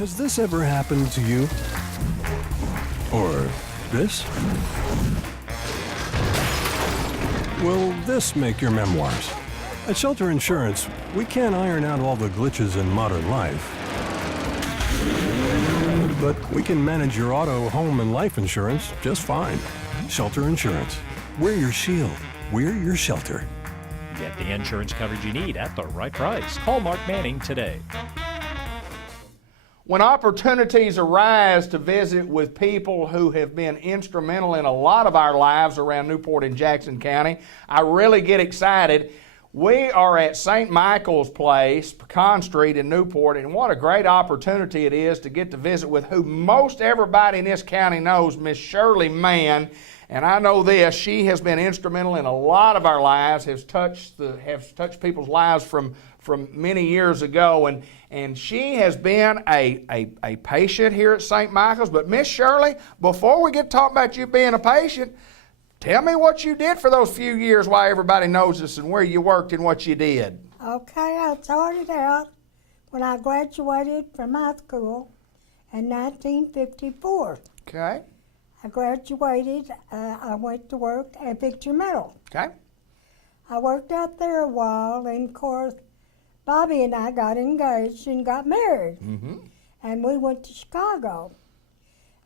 Has this ever happened to you? Or this? Will this make your memoirs? At Shelter Insurance, we can't iron out all the glitches in modern life. But we can manage your auto, home, and life insurance just fine. Shelter Insurance. We're your shield. We're your shelter. Get the insurance coverage you need at the right price. Call Mark Manning today. When opportunities arise to visit with people who have been instrumental in a lot of our lives around Newport and Jackson County, I really get excited. We are at St. Michael's Place, Pecan Street in Newport, and what a great opportunity it is to get to visit with who most everybody in this county knows, Miss Shirley Mann. And I know this, she has been instrumental in a lot of our lives, has touched people's lives from many years ago, and she has been a patient here at St. Michael's. But Miss Shirley, before we get to talk about you being a patient, tell me what you did for those few years while everybody knows us and where you worked and what you did. Okay, I started out when I graduated from high school in 1954. Okay. I graduated, I went to work at Victory Metal. Okay. I worked out there a while, and of course, Bobby and I got engaged and got married. Mm-hmm. And we went to Chicago.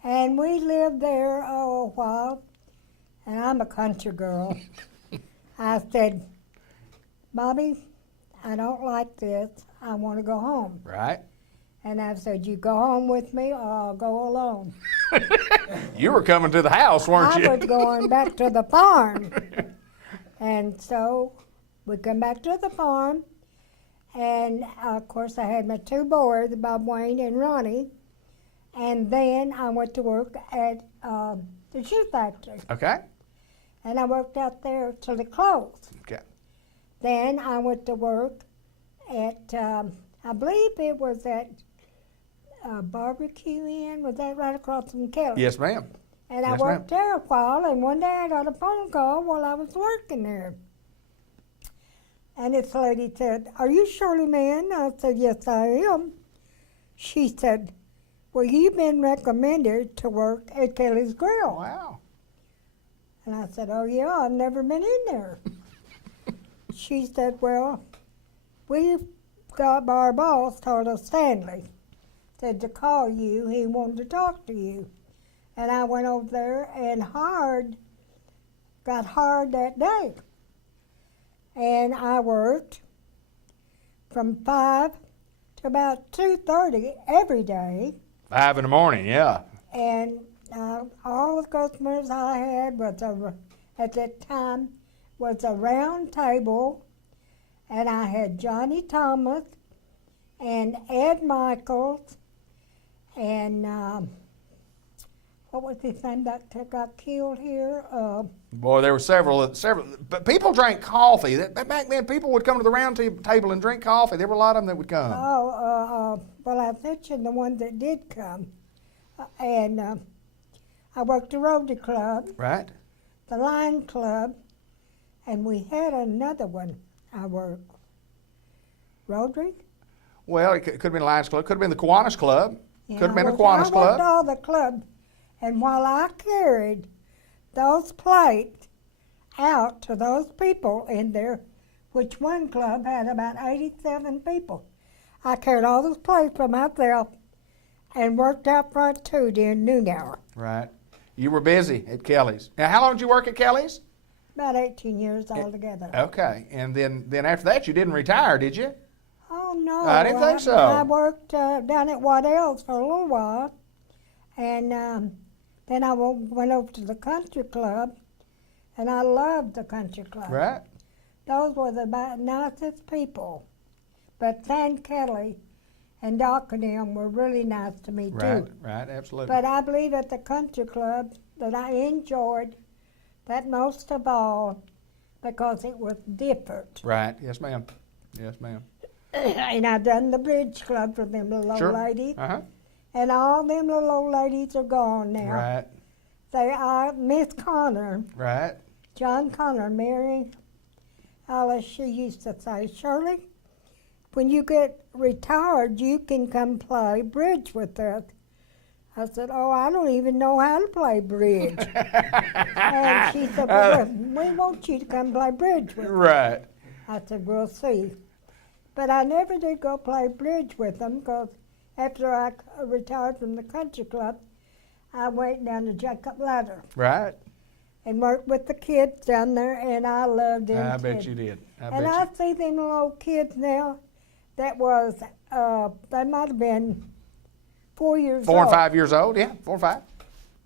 And we lived there a while, and I'm a country girl. I said, Bobby, I don't like this. I want to go home. Right. And I said, you go home with me or I'll go alone. You were coming to the house, weren't you? I was going back to the farm. And so we come back to the farm. And of course, I had my two boys, Bob Wayne and Ronnie. And then I went to work at the shoe factory. Okay. And I worked out there till it closed. Okay. Then I went to work at, I believe it was at Barbecue Inn. Was that right across from Kelly? Yes, ma'am. And I Yes, worked there a while, and one day I got a phone call while I was working there. And this lady said, are you Shirley Mann? I said, yes, I am. She said, well, you've been recommended to work at Kelly's Grill. Wow. And I said, oh, yeah, I've never been in there. She said, well, we've got our boss, told us Stanley, said to call you. He wanted to talk to you. And I went over there and got hired that day. And I worked from 5 to about 2:30 every day. 5 in the morning, yeah. And all the customers I had was at that time was a round table, and I had Johnny Thomas and Ed Michaels and what was his name that got killed here? Boy, there were several. But people drank coffee. Back then, people would come to the round table and drink coffee. There were a lot of them that would come. Well, I mentioned the ones that did come. And I worked the Rotary Club. Right. The Lion Club, and we had another one I worked. Rotary? Well, it could have been the Lions Club. Could have been the Kiwanis Club. Yeah, Could have been the I Kiwanis worked Club. all the clubs, and while I carried those plates out to those people in there, which one club had about 87 people, I carried all those plates for myself and worked out front too during noon hour. Right. You were busy at Kelly's. Now, how long did you work at Kelly's? About 18 years altogether. Okay. And then after that, you didn't retire, did you? Oh, no. I didn't think so. I worked down at Waddell's for a little while, and then I went over to the country club, and I loved the country club. Right. Those were the nicest people. But San Kelly and Doc and them were really nice to me, too. Right, absolutely. But I believe at the country club that I enjoyed that most of all because it was different. Right. Yes, ma'am. Yes, ma'am. And I done the bridge club for them little Sure. old ladies. Uh-huh. And all them little old ladies are gone now. Right. They are Miss Connor, Right. John Connor, Mary Alice, she used to say, Shirley, when you get retired, you can come play bridge with us. I said, oh, I don't even know how to play bridge. And she said, well, we want you to come play bridge with us. Right. I said, we'll see. But I never did go play bridge with them because after I retired from the country club, I went down to Jacob Ladder Right. and worked with the kids down there, and I loved them. I bet kids. you did. And I see them little kids now that was, they might have been 4 years old. 4 and 5 years old, yeah, 4 or 5.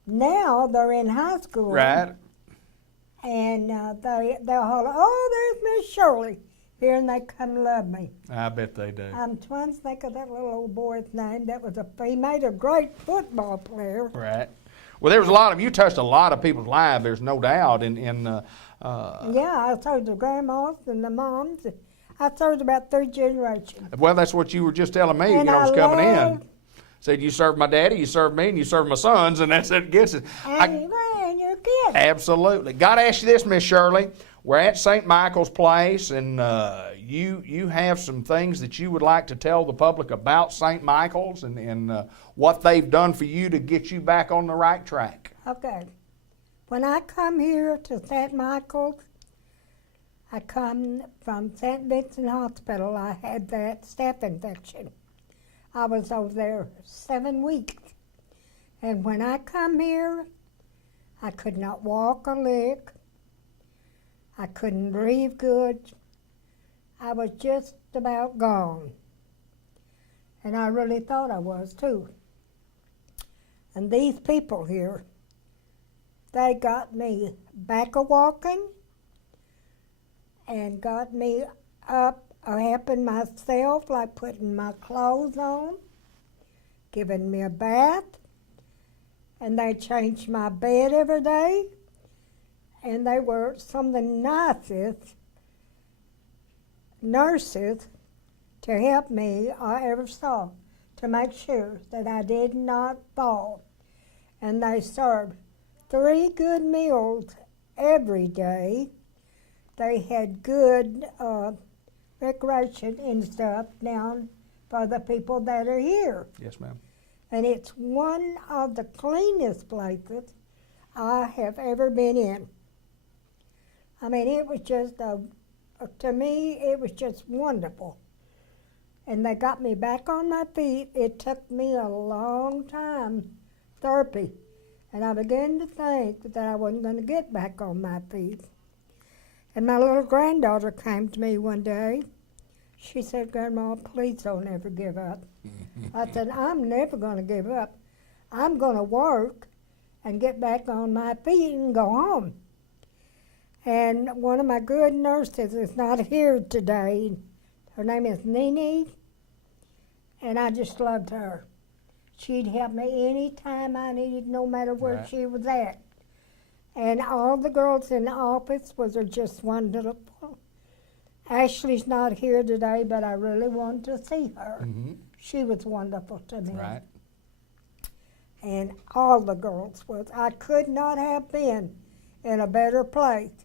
Now they're in high school. Right. And they'll holler, oh, there's Miss Shirley. Here, and they come love me. I bet they do. I'm trying to think of that little old boy's name. That was he made a great football player. Right. Well, there was a lot of, you touched a lot of people's lives, there's no doubt. Yeah, I served the grandmas and the moms. I served about 3 generations. Well, that's what you were just telling me, And I was I coming in. love- Said you served my daddy, you served me, and you served my sons, and that's it gets it. And your kids. Absolutely. Got to ask you this, Miss Shirley. We're at St. Michael's Place, and you have some things that you would like to tell the public about St. Michael's and what they've done for you to get you back on the right track. Okay. When I come here to St. Michael's, I come from St. Vincent Hospital. I had that staph infection. I was over there 7 weeks. And when I come here, I could not walk a lick. I couldn't breathe good. I was just about gone. And I really thought I was too. And these people here, they got me back a walking and got me up helping myself, like putting my clothes on, giving me a bath, and they changed my bed every day. And they were some of the nicest nurses to help me I ever saw, to make sure that I did not fall. And they served 3 good meals every day. They had good recreation and stuff down for the people that are here. Yes, ma'am. And it's one of the cleanest places I have ever been in. I mean, it was just, to me, it was just wonderful. And they got me back on my feet. It took me a long time, therapy. And I began to think that I wasn't going to get back on my feet. And my little granddaughter came to me one day. She said, Grandma, please don't ever give up. I said, I'm never going to give up. I'm going to work and get back on my feet and go home. And one of my good nurses is not here today. Her name is Nene, and I just loved her. She'd help me any time I needed, no matter where she was at. And all the girls in the office was just wonderful. Ashley's not here today, but I really wanted to see her. Mm-hmm. She was wonderful to me. Right. And all the girls was. I could not have been in a better place.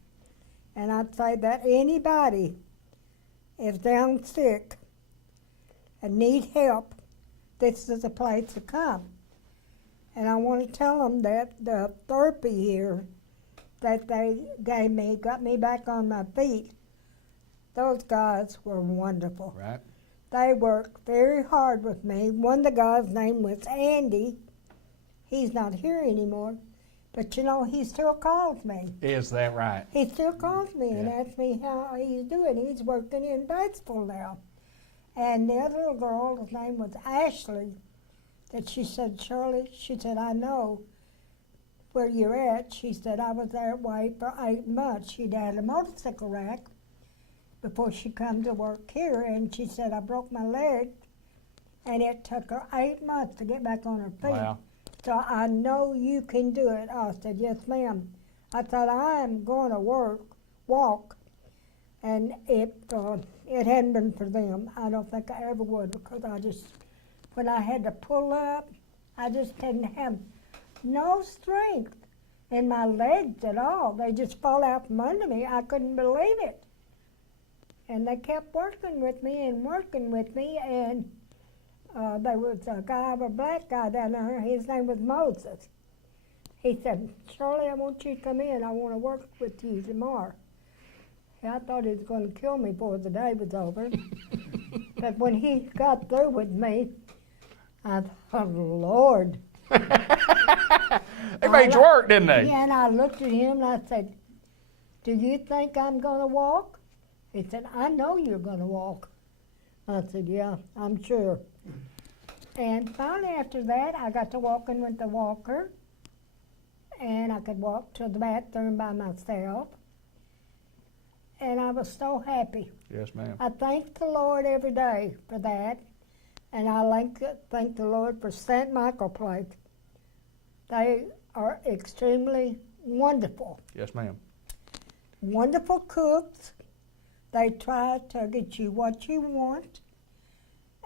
And I'd say that anybody is down sick and need help, this is a place to come. And I want to tell them that the therapy here that they gave me, got me back on my feet, those guys were wonderful. Right. They worked very hard with me. One of the guys' name was Andy. He's not here anymore. But you know, he still calls me. Is that right? He still calls me and asks me how he's doing. He's working in baseball now. And the other little girl, his name was Ashley, that she said, Shirley, she said, I know where you're at. She said, I was that way for 8 months. She'd had a motorcycle wreck before she come to work here. And she said, I broke my leg, and it took her 8 months to get back on her feet. Wow. So I know you can do it. I said, yes, ma'am. I thought, I am going to walk. And it hadn't been for them. I don't think I ever would, because when I had to pull up, I just didn't have no strength in my legs at all. They just fall out from under me. I couldn't believe it. And they kept working with me, and there was a guy, a black guy down there, his name was Moses. He said, "Shirley, I want you to come in. I want to work with you tomorrow." I thought he was going to kill me before the day was over. But when he got through with me, I thought, Lord. They made you work, didn't they? Yeah, and I looked at him and I said, "Do you think I'm going to walk?" He said, "I know you're going to walk." I said, "Yeah, I'm sure." And finally after that, I got to walking with the walker, and I could walk to the bathroom by myself. And I was so happy. Yes, ma'am. I thank the Lord every day for that. And I thank the Lord for St. Michael Place. They are extremely wonderful. Yes, ma'am. Wonderful cooks. They try to get you what you want.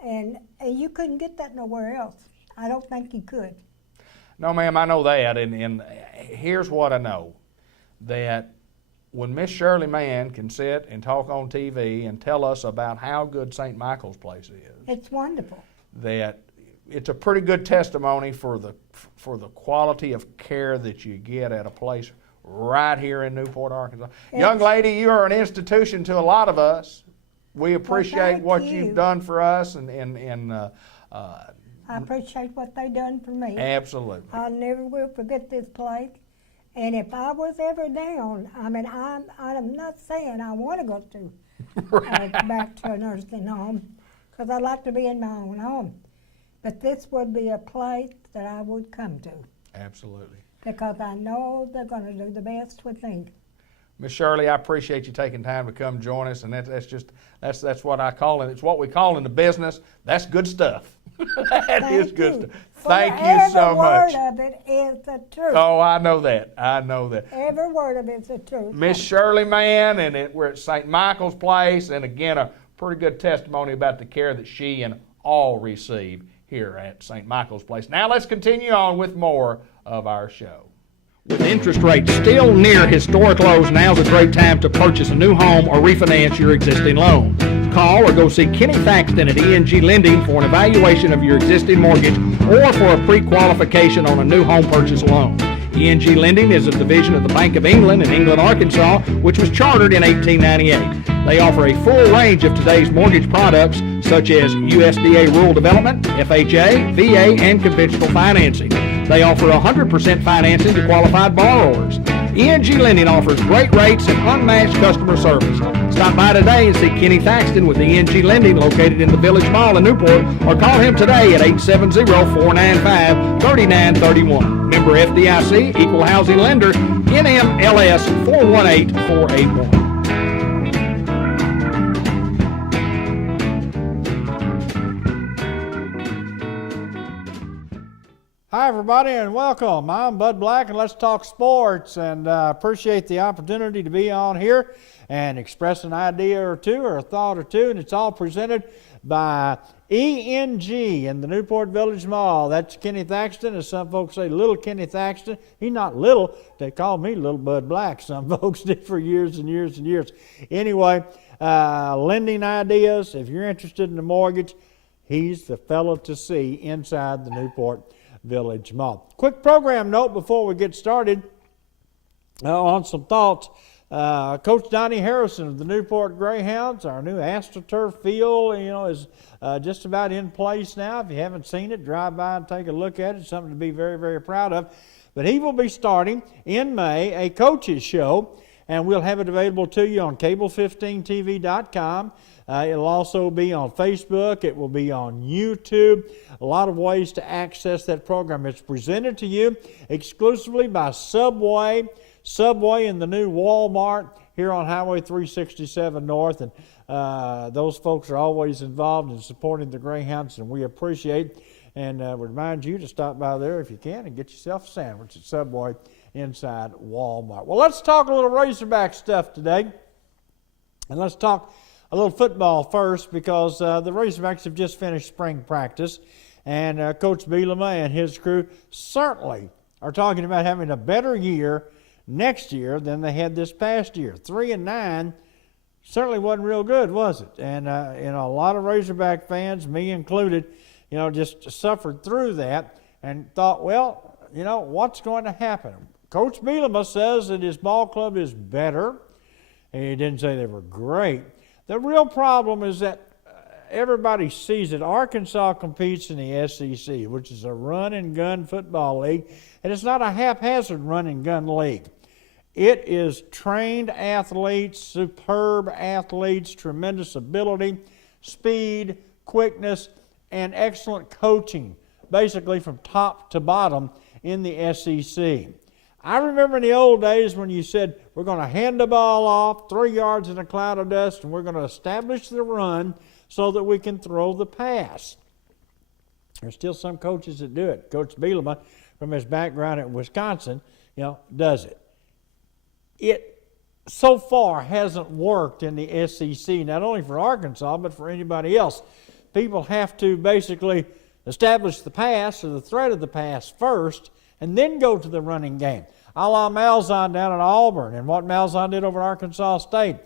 And you couldn't get that nowhere else. I don't think you could. No, ma'am, I know that. And here's what I know. That when Miss Shirley Mann can sit and talk on TV and tell us about how good St. Michael's Place is, It's wonderful. that it's a pretty good testimony for the quality of care that you get at a place right here in Newport, Arkansas. Young lady, you are an institution to a lot of us. We appreciate thank what you. you've done for us, and I appreciate what they done for me. absolutely. I never will forget this place. And if I was ever down, I mean, I'm not saying I want to go to back to a nursing home, because I like to be in my own home. But this would be a place that I would come to, Absolutely. because I know they're going to do the best with me. Miss Shirley, I appreciate you taking time to come join us, and that's what I call it. It's what we call in the business. That's good stuff. That is good stuff. Thank you so much. Every word of it is the truth. Oh, I know that. I know that. Every word of it is the truth. Miss Shirley Mann, and we're at St. Michael's Place, and again, a pretty good testimony about the care that she and all receive here at St. Michael's Place. Now let's continue on with more of our show. With interest rates still near historic lows, now's a great time to purchase a new home or refinance your existing loan. Call or go see Kenny Thaxton at ENG Lending for an evaluation of your existing mortgage or for a pre-qualification on a new home purchase loan. ENG Lending is a division of the Bank of England in England, Arkansas, which was chartered in 1898. They offer a full range of today's mortgage products, such as USDA Rural Development, FHA, VA, and conventional financing. They offer 100% financing to qualified borrowers. ENG Lending offers great rates and unmatched customer service. Stop by today and see Kenny Thaxton with ENG Lending, located in the Village Mall in Newport, or call him today at 870-495-3931. Member FDIC, Equal Housing Lender, NMLS 418481. Hi, everybody, and welcome. I'm Bud Black, and let's talk sports. And I appreciate the opportunity to be on here and express an idea or two or a thought or two. And it's all presented by ENG in the Newport Village Mall. That's Kenny Thaxton, as some folks say, Little Kenny Thaxton. He's not little. They call me Little Bud Black. Some folks did for years and years and years. Anyway, lending ideas. If you're interested in a mortgage, he's the fellow to see inside the Newport Village Mall. Quick program note before we get started on some thoughts. Coach Donnie Harrison of the Newport Greyhounds, our new AstroTurf field, is just about in place now. If you haven't seen it, drive by and take a look at it. It's something to be very, very proud of. But he will be starting in May a coaches show, and we'll have it available to you on cable15tv.com. It'll also be on Facebook. It will be on YouTube. A lot of ways to access that program. It's presented to you exclusively by Subway in the new Walmart here on Highway 367 North. And those folks are always involved in supporting the Greyhounds, and we appreciate and remind you to stop by there if you can and get yourself a sandwich at Subway inside Walmart. Well, let's talk a little Razorback stuff today. And let's talk a little football first, because the Razorbacks have just finished spring practice, and Coach Bielema and his crew certainly are talking about having a better year next year than they had this past year. 3-9 certainly wasn't real good, was it? And a lot of Razorback fans, me included, just suffered through that and thought, well, what's going to happen? Coach Bielema says that his ball club is better. And he didn't say they were great. The real problem is that everybody sees it. Arkansas competes in the SEC, which is a run-and-gun football league, and it's not a haphazard run-and-gun league. It is trained athletes, superb athletes, tremendous ability, speed, quickness, and excellent coaching, basically from top to bottom in the SEC. I remember in the old days when you said, we're going to hand the ball off 3 yards in a cloud of dust, and we're going to establish the run so that we can throw the pass. There's still some coaches that do it. Coach Bielema, from his background at Wisconsin, does it. It so far hasn't worked in the SEC, not only for Arkansas, but for anybody else. People have to basically establish the pass or the threat of the pass first, and then go to the running game. A la Malzahn down at Auburn, and what Malzahn did over at Arkansas State.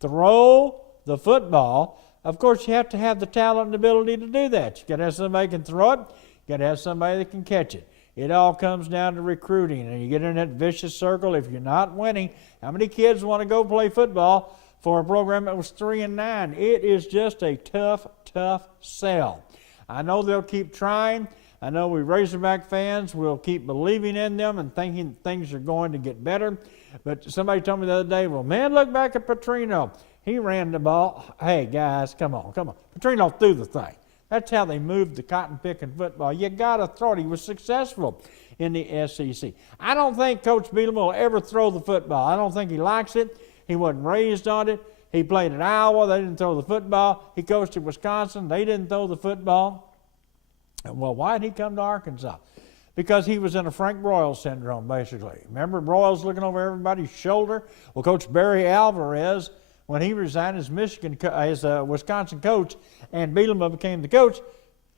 Throw the football. Of course, you have to have the talent and ability to do that. You've got to have somebody that can throw it. You've got to have somebody that can catch it. It all comes down to recruiting, and you get in that vicious circle. If you're not winning, how many kids want to go play football for a program that was 3-9? It is just a tough, tough sell. I know they'll keep trying. I know we Razorback fans will keep believing in them and thinking things are going to get better. But somebody told me the other day, well, man, look back at Petrino. He ran the ball. Hey, guys, come on. Petrino threw the thing. That's how they moved the cotton-picking football. You got to throw it. He was successful in the SEC. I don't think Coach Bielema will ever throw the football. I don't think he likes it. He wasn't raised on it. He played at Iowa. They didn't throw the football. He coached at Wisconsin. They didn't throw the football. Well, why did he come to Arkansas? Because he was in a Frank Broyles syndrome, basically. Remember Broyles looking over everybody's shoulder? Well, Coach Barry Alvarez, when he resigned as Wisconsin coach and Bielema became the coach,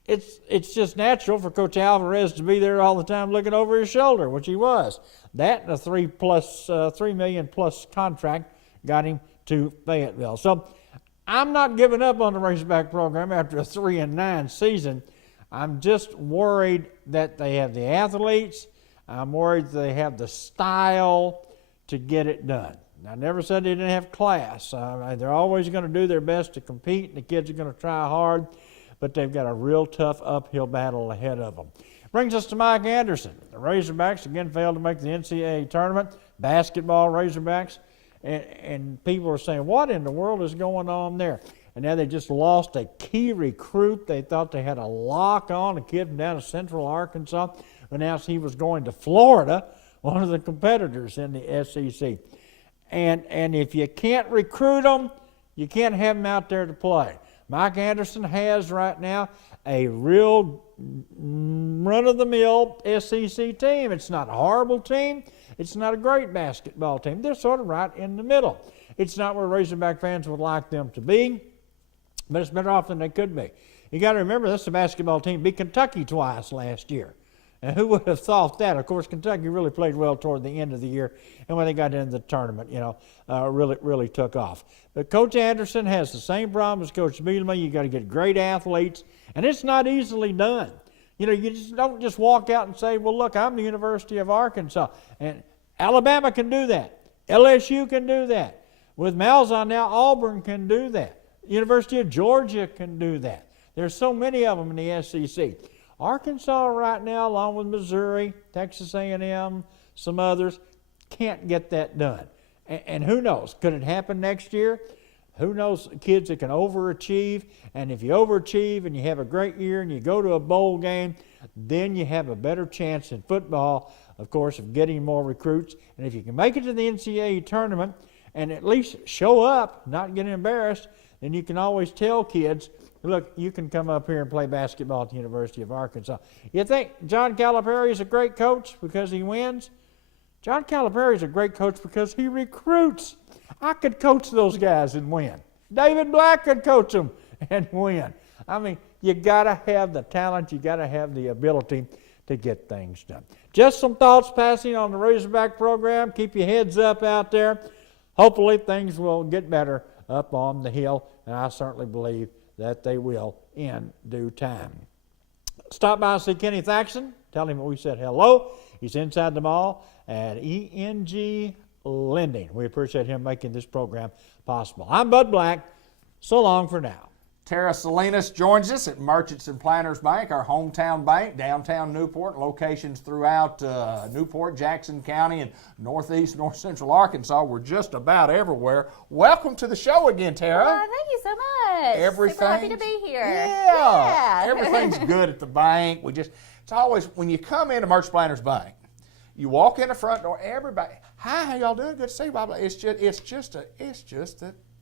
it's just natural for Coach Alvarez to be there all the time looking over his shoulder, which he was. That and a $3 million plus contract got him to Fayetteville. So I'm not giving up on the Razorback program after a 3-9 season. I'm just worried that they have the athletes. I'm worried that they have the style to get it done. I never said they didn't have class. They're always going to do their best to compete, and the kids are going to try hard, but they've got a real tough uphill battle ahead of them. Brings us to Mike Anderson. The Razorbacks again failed to make the NCAA tournament. Basketball Razorbacks. And people are saying, what in the world is going on there? And now they just lost a key recruit. They thought they had a lock on, a kid from down in central Arkansas, announced he was going to Florida, one of the competitors in the SEC. And if you can't recruit them, you can't have them out there to play. Mike Anderson has right now a real run-of-the-mill SEC team. It's not a horrible team. It's not a great basketball team. They're sort of right in the middle. It's not where Razorback fans would like them to be, but it's better off than they could be. You got to remember, this is a basketball team beat Kentucky twice last year. And who would have thought that? Of course, Kentucky really played well toward the end of the year, and when they got into the tournament, really took off. But Coach Anderson has the same problem as Coach Bielema. You got to get great athletes, and it's not easily done. You just don't just walk out and say, well, look, I'm the University of Arkansas. And Alabama can do that. LSU can do that. With Malzahn now, Auburn can do that. University of Georgia can do that. There's so many of them in the SEC. Arkansas right now, along with Missouri, Texas A&M, some others, can't get that done. And who knows? Could it happen next year? Who knows? Kids that can overachieve. And if you overachieve and you have a great year and you go to a bowl game, then you have a better chance in football, of course, of getting more recruits. And if you can make it to the NCAA tournament and at least show up, not get embarrassed, then you can always tell kids, look, you can come up here and play basketball at the University of Arkansas. You think John Calipari is a great coach because he wins? John Calipari is a great coach because he recruits. I could coach those guys and win. David Black could coach them and win. I mean, you got to have the talent. You got to have the ability to get things done. Just some thoughts passing on the Razorback program. Keep your heads up out there. Hopefully things will get better up on the hill, and I certainly believe that they will in due time. Stop by and see Kenny Thaxton. Tell him we said hello. He's inside the mall at ENG Lending. We appreciate him making this program possible. I'm Bud Black. So long for now. Tara Salinas joins us at Merchants and Planters Bank, our hometown bank, downtown Newport, locations throughout Newport, Jackson County, and northeast, north central Arkansas. We're just about everywhere. Welcome to the show again, Tara. Thank you so much. Super happy to be here. Yeah. Everything's good at the bank. It's always, when you come into Merchants and Planters Bank, you walk in the front door, everybody, hi, how y'all doing? Good to see you, blah, blah. It's just a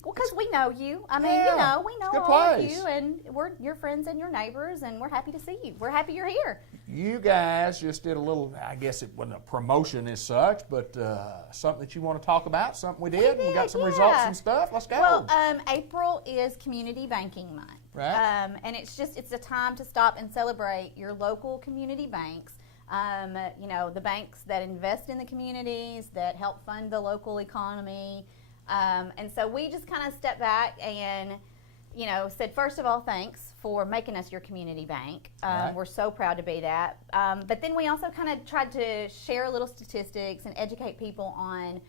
Well, because we know you. I mean, we know good all place. of you, and we're your friends and your neighbors, and we're happy to see you. We're happy you're here. You guys just did a little, I guess it wasn't a promotion as such, but something that you want to talk about, something we did, and we got some results and stuff. Let's go. Well, April is Community Banking Month. Right. And it's a time to stop and celebrate your local community banks. The banks that invest in the communities, that help fund the local economy. And so we just kind of stepped back and, said, first of all, thanks for making us your community bank. Right. We're so proud to be that. But then we also kind of tried to share a little statistics and educate people on,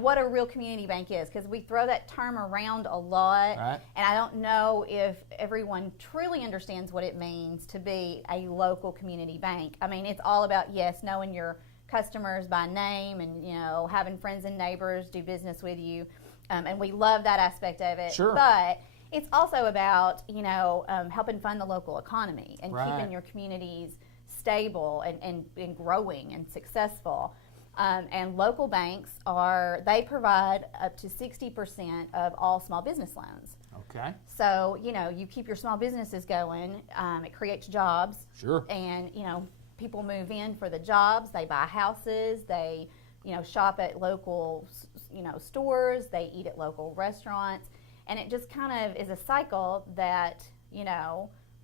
what a real community bank is, because we throw that term around a lot. Right. And I don't know if everyone truly understands what it means to be a local community bank. I mean, it's all about, yes, knowing your customers by name and, having friends and neighbors do business with you. And we love that aspect of it. Sure. But it's also about, helping fund the local economy and Right. keeping your communities stable and growing and successful. And local banks they provide up to 60% of all small business loans. Okay. So, you keep your small businesses going, it creates jobs. Sure. And, people move in for the jobs, they buy houses, they, shop at local, stores, they eat at local restaurants. And it just kind of is a cycle that,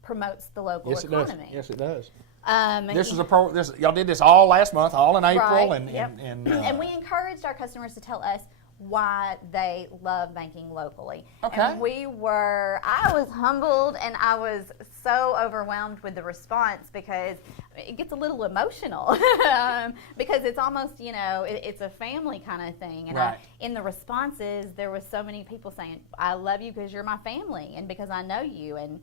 promotes the local economy. Yes, it does. This is y'all did this all last month, all in April, right, and we encouraged our customers to tell us why they love banking locally. Okay. And I was humbled and I was so overwhelmed with the response because it gets a little emotional because it's almost, it's a family kind of thing. And right. In the responses, there was so many people saying, I love you because you're my family and because I know you and,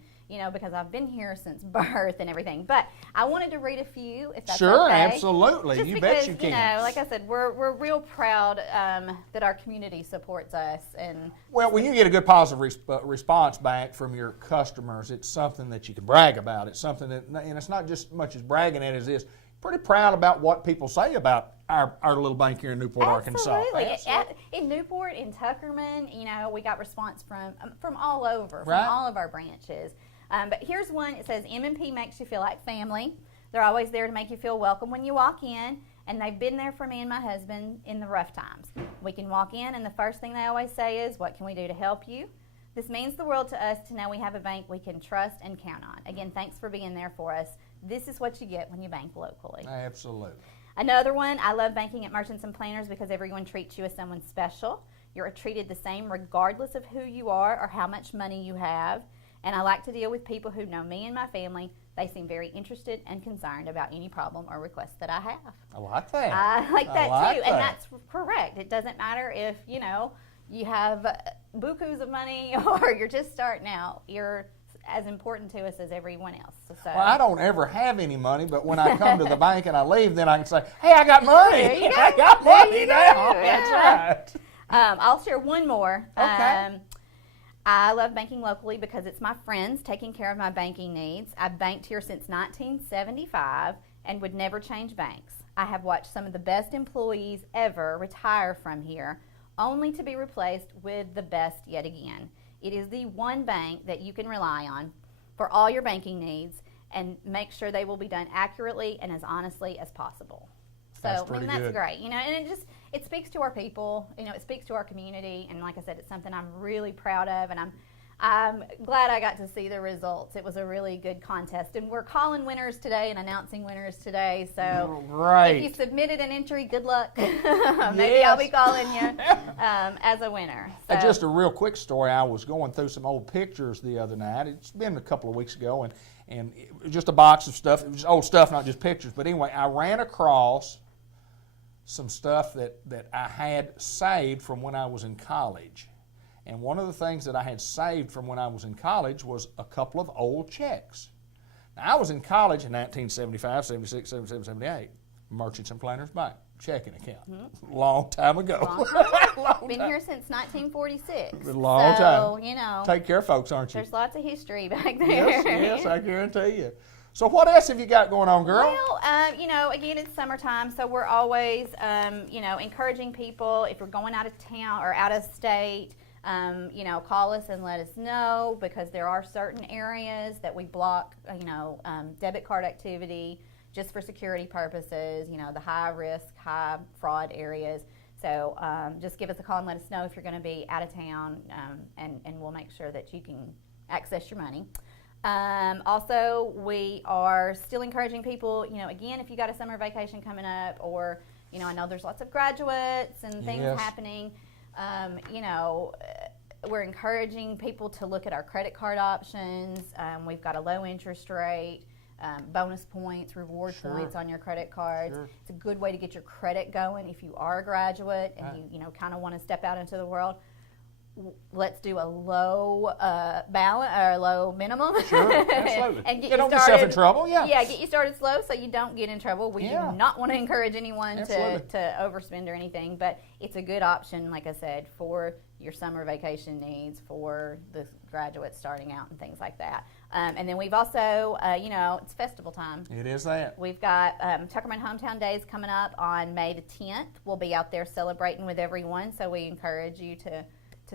because I've been here since birth and everything. But I wanted to read a few, if that's sure, okay. absolutely. Just you because, bet you can. like I said, we're real proud that our community supports us. And Well, when you get a good positive response back from your customers, it's something that you can brag about. It's something that, and it's not just much as bragging at it as this. Pretty proud about what people say about our little bank here in Newport, Arkansas. Absolutely. In Newport, in Tuckerman, we got response from all over, from Right. all of our branches. But here's one. It says, M&P makes you feel like family. They're always there to make you feel welcome when you walk in, and they've been there for me and my husband in the rough times. We can walk in, and the first thing they always say is, what can we do to help you? This means the world to us to know we have a bank we can trust and count on. Again, thanks for being there for us. This is what you get when you bank locally. Absolutely. Another one, I love banking at Merchants and Planters because everyone treats you as someone special. You're treated the same regardless of who you are or how much money you have. And I like to deal with people who know me and my family. They seem very interested and concerned about any problem or request that I have. I like that. I like that too. that. And that's correct. It doesn't matter if, you have bukus of money or you're just starting out. You're as important to us as everyone else. So, Well, I don't ever have any money, but when I come to the bank and I leave, then I can say, hey, I got money. There you go. I got There money you now. go. That's Yeah. right. I'll share one more. Okay. I love banking locally because it's my friends taking care of my banking needs. I've banked here since 1975 and would never change banks. I have watched some of the best employees ever retire from here, only to be replaced with the best yet again. It is the one bank that you can rely on for all your banking needs and make sure they will be done accurately and as honestly as possible. That's So, pretty that's good. great, and it speaks to our people, it speaks to our community, and like I said, it's something I'm really proud of, and I'm glad I got to see the results. It was a really good contest, and we're calling winners today and announcing winners today. So Right. if you submitted an entry, good luck. Maybe I'll be calling you as a winner. So. Just a real quick story. I was going through some old pictures the other night. It's been a couple of weeks ago, and it was just a box of stuff. It was old stuff, not just pictures. But anyway, I ran across some stuff that I had saved from when I was in college. And one of the things that I had saved from when I was in college was a couple of old checks. Now, I was in college in 1975, 76, 77, 78, Merchants and Planters Bank, checking account. Long time ago. Been here since 1946. A long time. You know, Take care, folks, aren't you? there's lots of history back there. Yes, I guarantee you. So what else have you got going on, girl? Well, you know, again, it's summertime, so we're always, you know, encouraging people if you're going out of town or out of state. You know, call us and let us know, because there are certain areas that we block, you know, debit card activity just for security purposes, you know, the high risk, high fraud areas. So just give us a call and let us know if you're going to be out of town, and we'll make sure that you can access your money. Also, we are still encouraging people, you know, again, if you got a summer vacation coming up, or, you know, I know there's lots of graduates and things happening. You know, we're encouraging people to look at our credit card options. We've got a low interest rate, bonus points, reward points on your credit cards. It's a good way to get your credit going if you are a graduate and you know, kind of want to step out into the world. Let's do a low balance or a low minimum. Sure, absolutely. And get don't you get started, yourself in trouble, Yeah, get you started slow so you don't get in trouble. We do not want to encourage anyone to overspend or anything, but it's a good option, like I said, for your summer vacation needs, for the graduates starting out and things like that. And then we've also, you know, it's festival time. It is that. We've got Tuckerman Hometown Days coming up on May the 10th. We'll be out there celebrating with everyone, so we encourage you to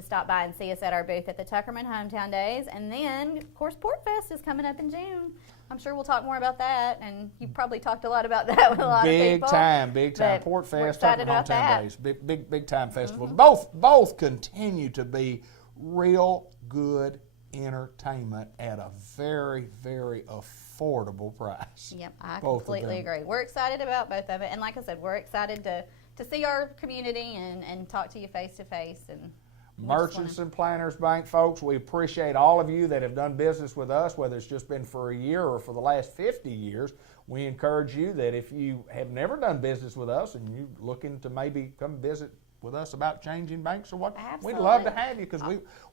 stop by and see us at our booth at the Tuckerman Hometown Days. And then, of course, Port Fest is coming up in June. I'm sure we'll talk more about that, and you've probably talked a lot about that with a lot of people. Big time. Port Fest, Tuckerman Hometown Days, big time festival. Both continue to be real good entertainment at a very, very affordable price. Yep, I completely agree. We're excited about both of it, and like I said, we're excited to see our community and talk to you face to face. And Merchants and Planters Bank, folks, we appreciate all of you that have done business with us, whether it's just been for a year or for the last 50 years. We encourage you that if you have never done business with us and you're looking to maybe come visit with us about changing banks or what, we'd love to have you, because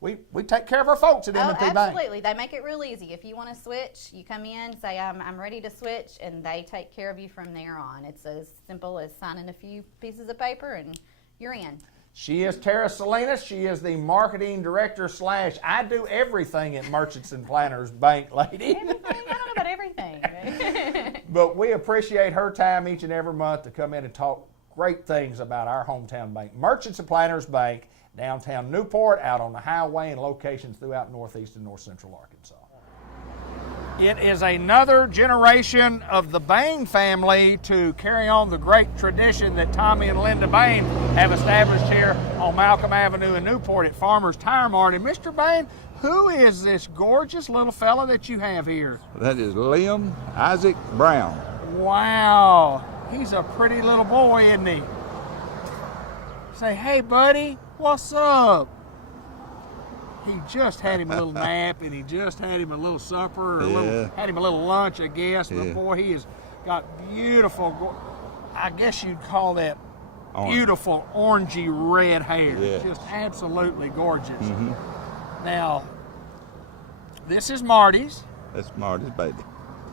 we take care of our folks at M&T Bank. Absolutely. They make it real easy. If you want to switch, you come in, say, I'm ready to switch, and they take care of you from there on. It's as simple as signing a few pieces of paper and you're in. She is Tara Salinas. She is the marketing director / I do everything at Merchants and Planters Bank lady. Everything? I don't know about everything. But we appreciate her time each and every month to come in and talk great things about our hometown bank. Merchants and Planters Bank, downtown Newport, out on the highway, and locations throughout northeast and north central Arkansas. It is another generation of the Bain family to carry on the great tradition that Tommy and Linda Bain have established here on Malcolm Avenue in Newport at Farmer's Tire Mart. And Mr. Bain, who is this gorgeous little fella that you have here? That is Liam Isaac Brown. Wow, he's a pretty little boy, isn't he? Say, hey buddy, what's up? He just had him a little nap, and he just had him a little supper, or had him a little lunch, I guess. But boy, he has got beautiful, I guess you'd call that beautiful orangey red hair. Yeah. Just absolutely gorgeous. Now, this is Marty's. That's Marty's baby.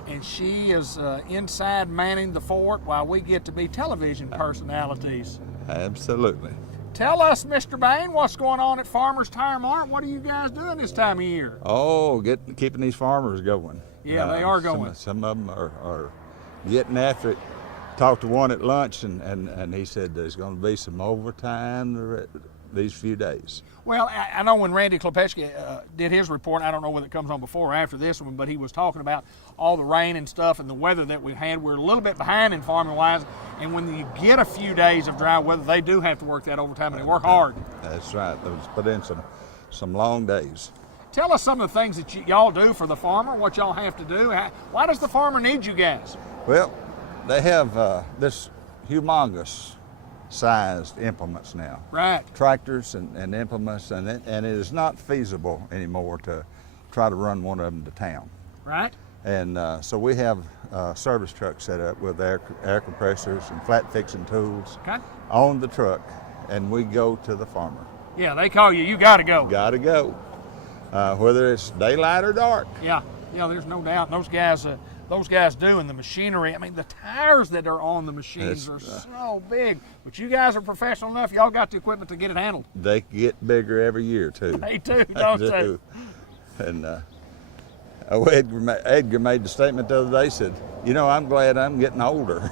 And she is inside manning the fort while we get to be television personalities. Absolutely. Tell us, Mr. Bain, what's going on at Farmer's Tire Mart? What are you guys doing this time of year? Oh, keeping these farmers going. Yeah, they are going. Some of them are getting after it. Talked to one at lunch, and he said there's going to be some overtime these few days. Well, I know when Randy Klepeczky did his report, I don't know whether it comes on before or after this one, but he was talking about all the rain and stuff and the weather that we've had. We're a little bit behind in farming-wise, and when you get a few days of dry weather, they do have to work that overtime, and they work hard. That's right. Those put in some long days. Tell us some of the things that y'all do for the farmer, what y'all have to do. Why does the farmer need you guys? Well, they have this humongous sized implements now. Right. Tractors and implements, and it is not feasible anymore to try to run one of them to town. Right. And so we have service trucks set up with air compressors and flat fixing tools on the truck, and we go to the farmer. Yeah, they call you. You got to go. Got to go, whether it's daylight or dark. Yeah, there's no doubt. Those guys doing the machinery. I mean, the tires that are on the machines are so big. But you guys are professional enough. Y'all got the equipment to get it handled. They get bigger every year too. They do, don't they? And Edgar made the statement the other day. Said, I'm glad I'm getting older.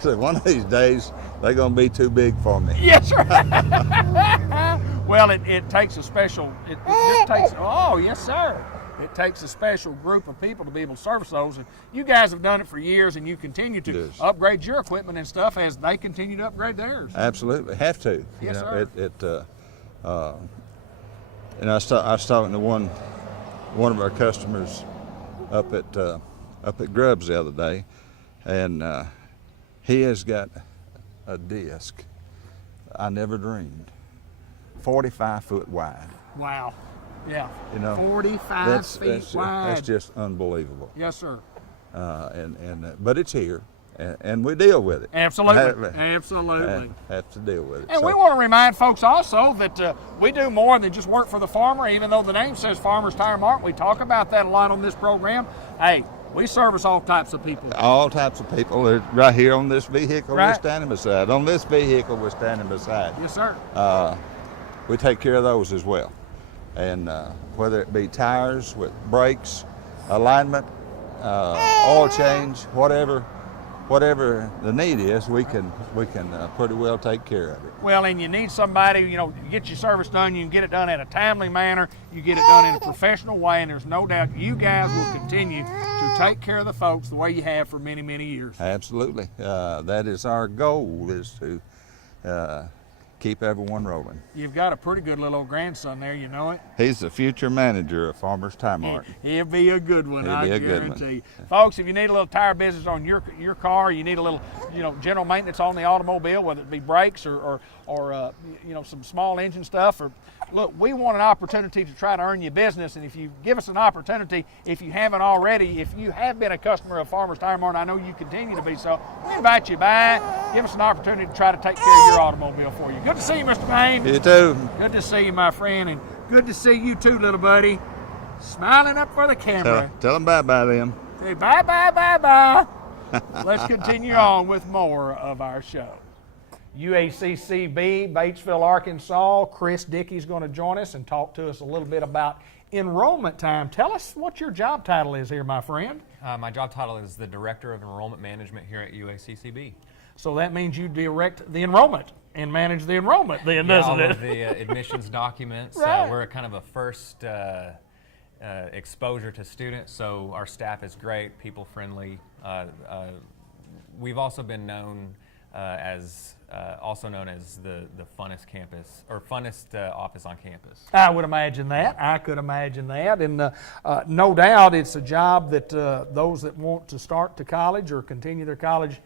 So one of these days they're going to be too big for me. Yes, sir. Well, it takes a special. It just takes. Oh, yes, sir. It takes a special group of people to be able to service those. And you guys have done it for years, and you continue to upgrade your equipment and stuff as they continue to upgrade theirs. Absolutely, have to. Yes, sir. And I was talking to one of our customers up at Grubbs the other day, and he has got a disc I never dreamed, 45 foot wide. Wow. Yeah. 45 feet wide. That's just unbelievable. Yes, sir. But it's here, and we deal with it. Absolutely. Absolutely. Have to deal with it. And we want to remind folks also that we do more than just work for the farmer, even though the name says Farmers Tire Mart. We talk about that a lot on this program. Hey, we service all types of people. All types of people. They're right here on this vehicle we're standing beside. On this vehicle we're standing beside. Yes, sir. We take care of those as well. And whether it be tires with brakes, alignment, oil change, whatever the need is, we can pretty well take care of it. Well, and you need somebody, you get your service done, you can get it done in a timely manner, you get it done in a professional way, and there's no doubt you guys will continue to take care of the folks the way you have for many, many years. Absolutely. That is our goal, is to keep everyone rolling. You've got a pretty good little old grandson there, you know it? He's the future manager of Farmers Tire Mart. He'll be a good one, I guarantee. Good one. Folks, if you need a little tire business on your car, you need a little general maintenance on the automobile, whether it be brakes or some small engine stuff, or look, we want an opportunity to try to earn you business, and if you give us an opportunity, if you haven't already, if you have been a customer of Farmers Tire Mart, I know you continue to be so, we invite you by. Give us an opportunity to try to take care of your automobile for you. Good to see you, Mr. Payne. You too. Good to see you, my friend, and good to see you too, little buddy. Smiling up for the camera. Tell them bye-bye, them. Say bye-bye. Let's continue on with more of our show. UACCB, Batesville, Arkansas. Chris Dickey's going to join us and talk to us a little bit about enrollment time. Tell us what your job title is here, my friend. My job title is the Director of Enrollment Management here at UACCB. So that means you direct the enrollment and manage the enrollment then, doesn't it? All of the admissions documents. Right. We're kind of a first exposure to students, so our staff is great, people friendly. We've also been known as the funnest campus, or funnest office on campus. I would imagine that. I could imagine that. And no doubt it's a job that those that want to start to college or continue their college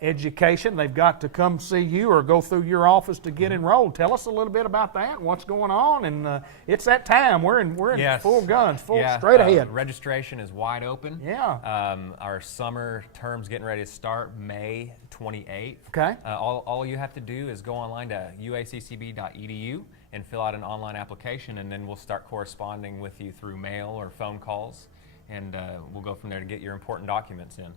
education, they've got to come see you or go through your office to get enrolled. Tell us a little bit about that and what's going on. And it's that time. We're in Yes. full guns, straight ahead. Registration is wide open. Yeah. Our summer term's getting ready to start May 28th. Okay. All you have to do is go online to uaccb.edu and fill out an online application, and then we'll start corresponding with you through mail or phone calls, and we'll go from there to get your important documents in.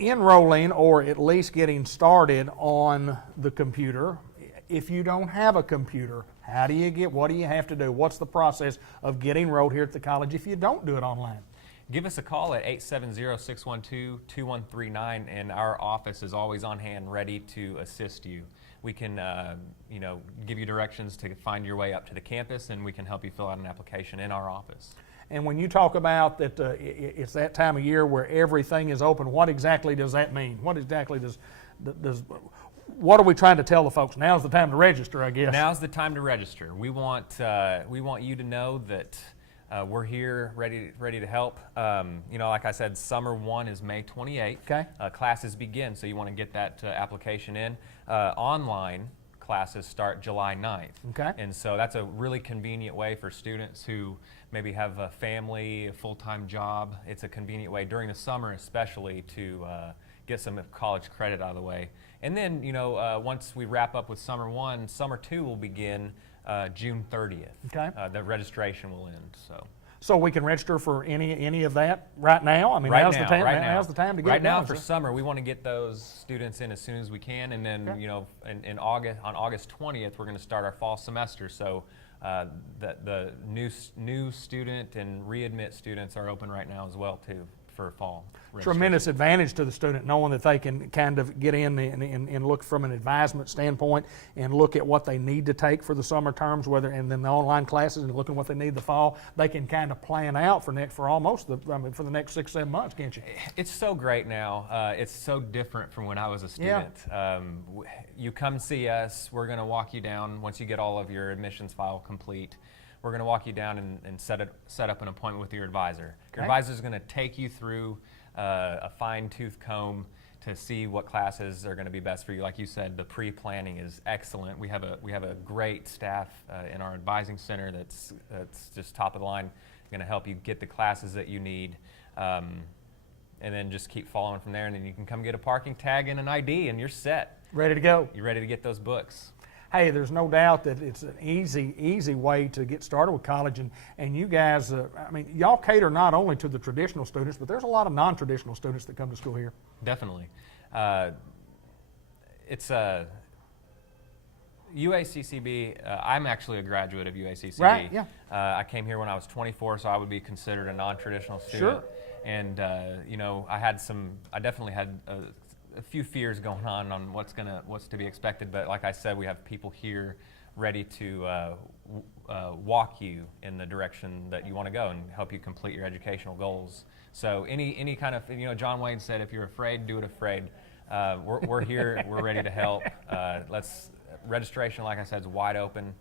Enrolling, or at least getting started on the computer. If you don't have a computer, what do you have to do? What's the process of getting enrolled here at the college if you don't do it online? Give us a call at 870-612-2139, and our office is always on hand, ready to assist you. We can, give you directions to find your way up to the campus, and we can help you fill out an application in our office. And when you talk about that it's that time of year where everything is open, what exactly does that mean? What exactly does what are we trying to tell the folks? Now's the time to register, I guess. Now's the time to register. We want you to know that we're here, ready to help. Like I said, summer 1 is May 28th. Okay. Classes begin, so you want to get that application in. Online classes start July 9th. Okay. And so that's a really convenient way for students who maybe have a family, a full-time job. It's a convenient way during the summer especially to get some college credit out of the way. And then, once we wrap up with summer 1, summer 2 will begin June 30th. Okay. The registration will end. So we can register for any of that right now? I mean, now's the time to get Right it now done, for sir. summer, we want to get those students in as soon as we can, and then in August, on August 20th, we're going to start our fall semester. So the new student and readmit students are open right now as well too for fall. Tremendous advantage to the student knowing that they can kind of get in and look from an advisement standpoint and look at what they need to take for the summer terms, and then the online classes and looking what they need the fall. They can kind of plan out for the next 6-7 months, can't you? It's so great now. It's so different from when I was a student. Yeah. You come see us. We're going to walk you down once you get all of your admissions file complete. We're going to walk you down and set up an appointment with your advisor. Okay. Your advisor is going to take you through a fine-tooth comb to see what classes are going to be best for you. Like you said, the pre-planning is excellent. We have a great staff in our advising center that's just top of the line, going to help you get the classes that you need, and then just keep following from there. And then you can come get a parking tag and an ID, and you're set. Ready to go. You're ready to get those books. Hey, there's no doubt that it's an easy way to get started with college, and you guys, y'all cater not only to the traditional students, but there's a lot of non-traditional students that come to school here. Definitely. It's UACCB. I'm actually a graduate of UACCB. Right, yeah. I came here when I was 24, so I would be considered a non-traditional student. Sure. And I definitely had a few fears going on what's to be expected, but like I said, we have people here ready to walk you in the direction that you want to go and help you complete your educational goals. So any kind of, John Wayne said, if you're afraid, do it afraid. We're here, we're ready to help. Registration, like I said, is wide open.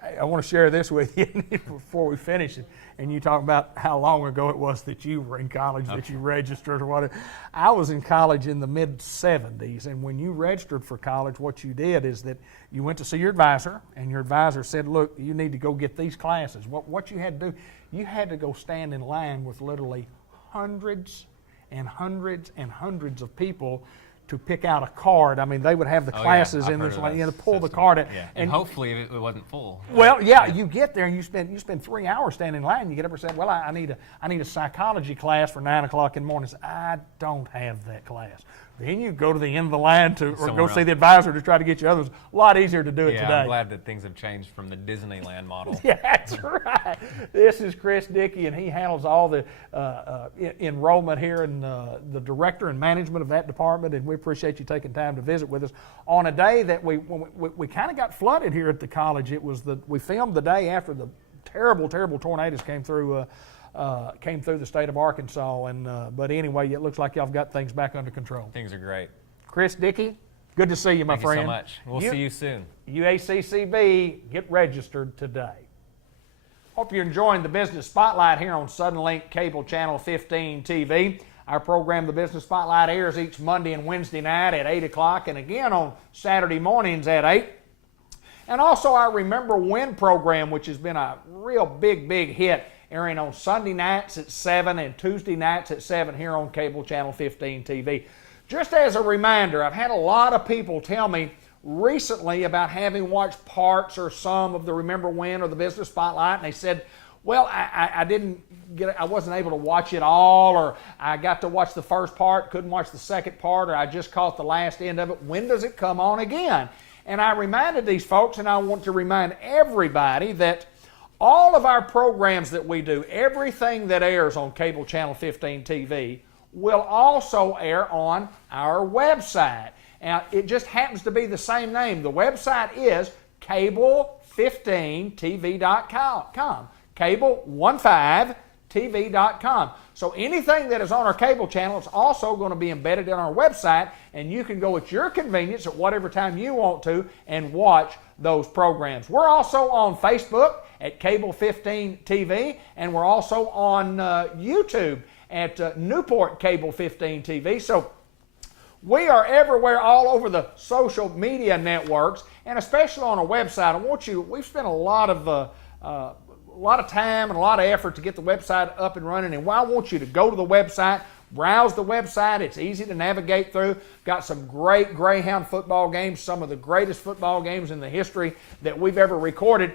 I want to share this with you before we finish it. And you talk about how long ago it was that you were in college, that you registered or whatever. I was in college in the mid-'70s, and when you registered for college, what you did is that you went to see your advisor, and your advisor said, look, you need to go get these classes. What you had to do, you had to go stand in line with literally hundreds and hundreds and hundreds of people to pick out a card. I mean, they would have the classes in this, to pull the card out. Yeah. And hopefully it wasn't full. Well, yeah, you get there and you spend 3 hours standing in line. You get up and say, well, I need a psychology class for 9 o'clock in the morning. I don't have that class. Then you go to the end of the line go see the advisor to try to get you others. A lot easier to do it today. I'm glad that things have changed from the Disneyland model. Yeah, that's right. This is Chris Dickey, and he handles all the enrollment here and the director and management of that department, and we appreciate you taking time to visit with us on a day that we kind of got flooded here at the college. We filmed the day after the terrible tornadoes came through the state of Arkansas, but anyway, it looks like y'all have got things back under control. Things are great. Chris Dickey, good to see you, my friend. Thank you so much. We'll see you soon. UACCB, get registered today. Hope you're enjoying the Business Spotlight here on Suddenlink Cable Channel 15 TV. Our program, the Business Spotlight, airs each Monday and Wednesday night at 8 o'clock and again on Saturday mornings at 8. And also our Remember When program, which has been a real big hit, airing on Sunday nights at 7 and Tuesday nights at 7 here on Cable Channel 15 TV. Just as a reminder, I've had a lot of people tell me recently about having watched parts or some of the Remember When or the Business Spotlight, and they said, well, I wasn't able to watch it all, or I got to watch the first part, couldn't watch the second part, or I just caught the last end of it. When does it come on again? And I reminded these folks, and I want to remind everybody that all of our programs that we do, everything that airs on Cable Channel 15 TV, will also air on our website. Now, it just happens to be the same name. The website is cable15tv.com. Cable15 TV.com. So anything that is on our cable channel is also going to be embedded in our website, and you can go at your convenience at whatever time you want to and watch those programs. We're also on Facebook at Cable 15 TV, and we're also on YouTube at Newport Cable 15 TV. So we are everywhere, all over the social media networks, and especially on our website. We've spent a lot of time and a lot of effort to get the website up and running, and I want you to go to the website, browse the website. It's easy to navigate through. Got some great Greyhound football games, some of the greatest football games in the history that we've ever recorded.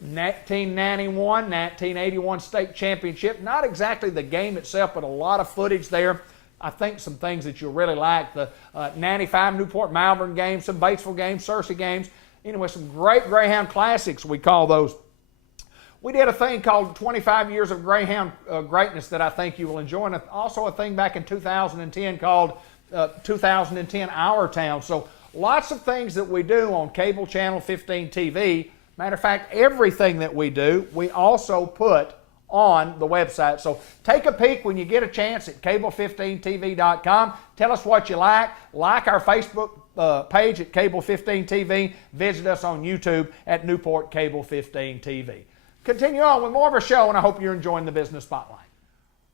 1991, 1981 state championship. Not exactly the game itself, but a lot of footage there. I think some things that you'll really like. The 95 Newport Malvern games, some Batesville games, Searcy games. Anyway, some great Greyhound classics, we call those. We did a thing called 25 Years of Greyhound Greatness that I think you will enjoy, and also a thing back in 2010 called 2010 Our Town. So lots of things that we do on Cable Channel 15 TV. Matter of fact, everything that we do, we also put on the website. So take a peek when you get a chance at cable15tv.com. Tell us what you like. Like our Facebook page at Cable 15 TV. Visit us on YouTube at Newport Cable 15 TV. Continue on with more of our show, and I hope you're enjoying the Business Spotlight.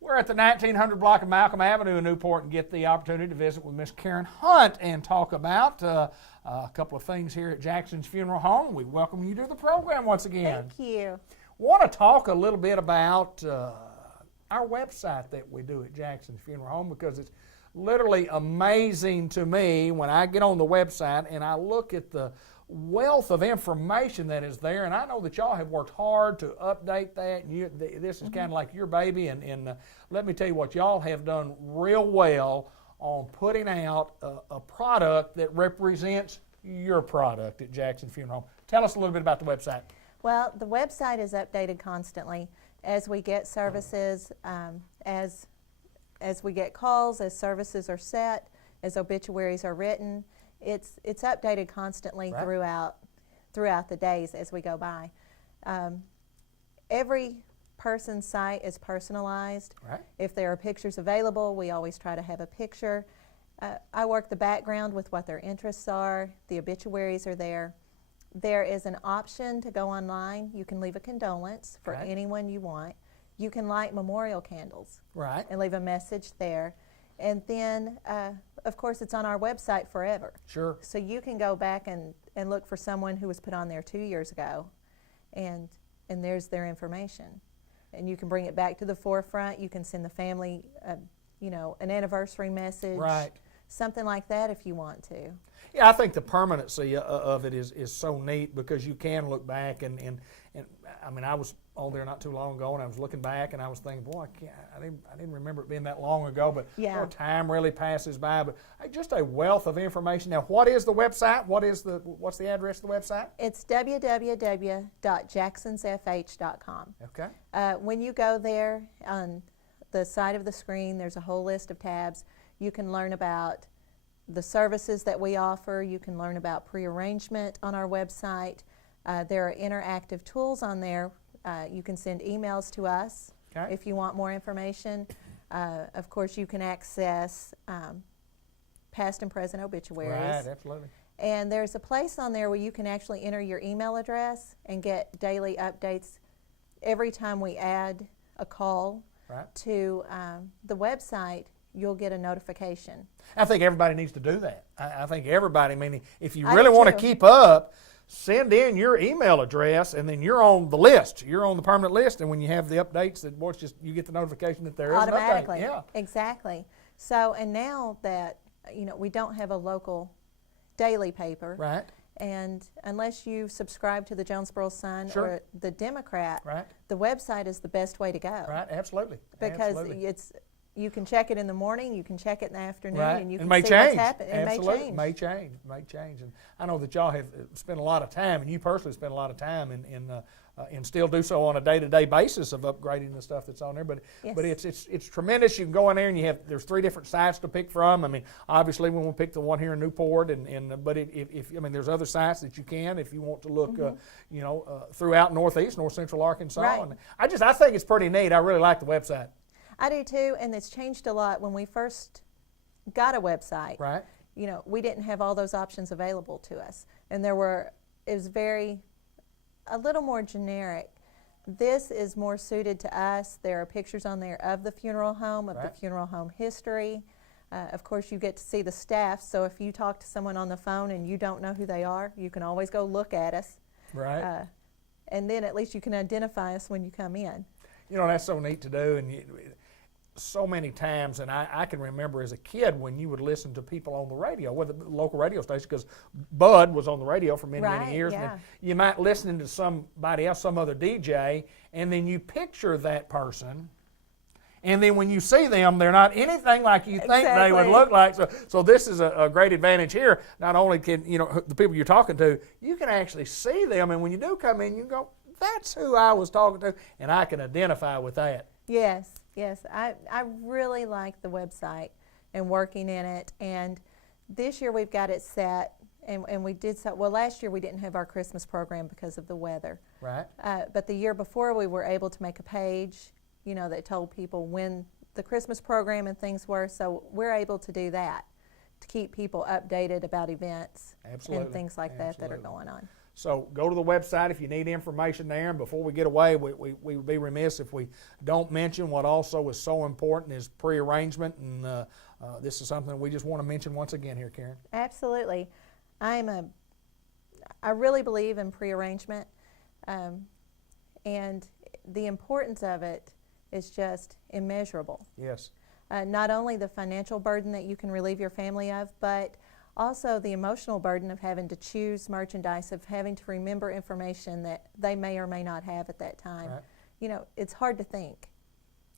We're at the 1900 block of Malcolm Avenue in Newport and get the opportunity to visit with Miss Karen Hunt and talk about a couple of things here at Jackson's Funeral Home. We welcome you to the program once again. Thank you. Want to talk a little bit about our website that we do at Jackson's Funeral Home, because it's literally amazing to me when I get on the website and I look at the wealth of information that is there, and I know that y'all have worked hard to update that. This is kind of like your baby, and let me tell you what, y'all have done real well on putting out a product that represents your product at Jackson Funeral Home. Tell us a little bit about the website. Well, the website is updated constantly as we get services, as we get calls, as services are set, as obituaries are written. It's updated constantly throughout the days as we go by. Every person's site is personalized. Right. If there are pictures available, we always try to have a picture. I work the background with what their interests are. The obituaries are there. There is an option to go online. You can leave a condolence for anyone you want. You can light memorial candles and leave a message there. And then, of course, it's on our website forever. Sure. So you can go back and look for someone who was put on there 2 years ago, and there's their information. And you can bring it back to the forefront. You can send the family, an anniversary message. Right. Something like that if you want to. Yeah, I think the permanency of it is so neat, because you can look back and I mean, I was on there not too long ago, and I was looking back and I was thinking, boy, I didn't remember it being that long ago, but boy, time really passes by. But just a wealth of information. Now, what is the website? What's the address of the website? It's www.jacksonsfh.com. Okay. When you go there, on the side of the screen, there's a whole list of tabs. You can learn about the services that we offer. You can learn about prearrangement on our website. There are interactive tools on there. You can send emails to us if you want more information. Of course, you can access past and present obituaries. Right, absolutely. And there's a place on there where you can actually enter your email address and get daily updates every time we add a call to the website. You'll get a notification. I think everybody needs to do that. I think everybody, meaning if you really want to keep up, send in your email address, and then you're on the list. You're on the permanent list, and when you have the updates, you get the notification that there is an update. Automatically. Yeah. Exactly. So, and now that we don't have a local daily paper. Right. And unless you subscribe to the Jonesboro Sun or the Democrat, the website is the best way to go. Right. Absolutely. Because you can check it in the morning, you can check it in the afternoon, and you can see what's happening. It may change. May change. And I know that y'all have spent a lot of time, and you personally spent a lot of time in and still do so on a day-to-day basis of upgrading the stuff that's on there. But Yes. but it's tremendous. You can go in there and there's 3 different sites to pick from. I mean, obviously we will pick the one here in Newport, but if I mean, there's other sites that you can if you want to look, throughout North Central Arkansas. Right. And I think it's pretty neat. I really like the website. I do too, and it's changed a lot. When we first got a website, Right. We didn't have all those options available to us, and it was a little more generic. This is more suited to us. There are pictures on there of the funeral home, of the Right. funeral home history. Of course, you get to see the staff, so if you talk to someone on the phone and you don't know who they are, you can always go look at us. Right. And then at least you can identify us when you come in. That's so neat to do, and so many times, and I can remember as a kid when you would listen to people on the radio, with the local radio station, because Bud was on the radio for many, Right, many years. yeah. And you might listen to somebody else, some other DJ, and then you picture that person, and then when you see them, they're not anything like you think they would Exactly. look like. So this is a great advantage here. Not only can, the people you're talking to, you can actually see them, and when you do come in, you go, that's who I was talking to, and I can identify with that. Yes. I really like the website and working in it. And this year we've got it set, and we did so. Well, last year we didn't have our Christmas program because of the weather. Right. But the year before we were able to make a page, that told people when the Christmas program and things were. So we're able to do that to keep people updated about events Absolutely. and things like that are Absolutely. going on. So go to the website if you need information there. And before we get away, we would be remiss if we don't mention what also is so important is pre-arrangement. And this is something we just want to mention once again here, Karen. Absolutely. I really believe in pre-arrangement, and the importance of it is just immeasurable. Yes. Not only the financial burden that you can relieve your family of, but also the emotional burden of having to choose merchandise, of having to remember information that they may or may not have at that time. Right. It's hard to think.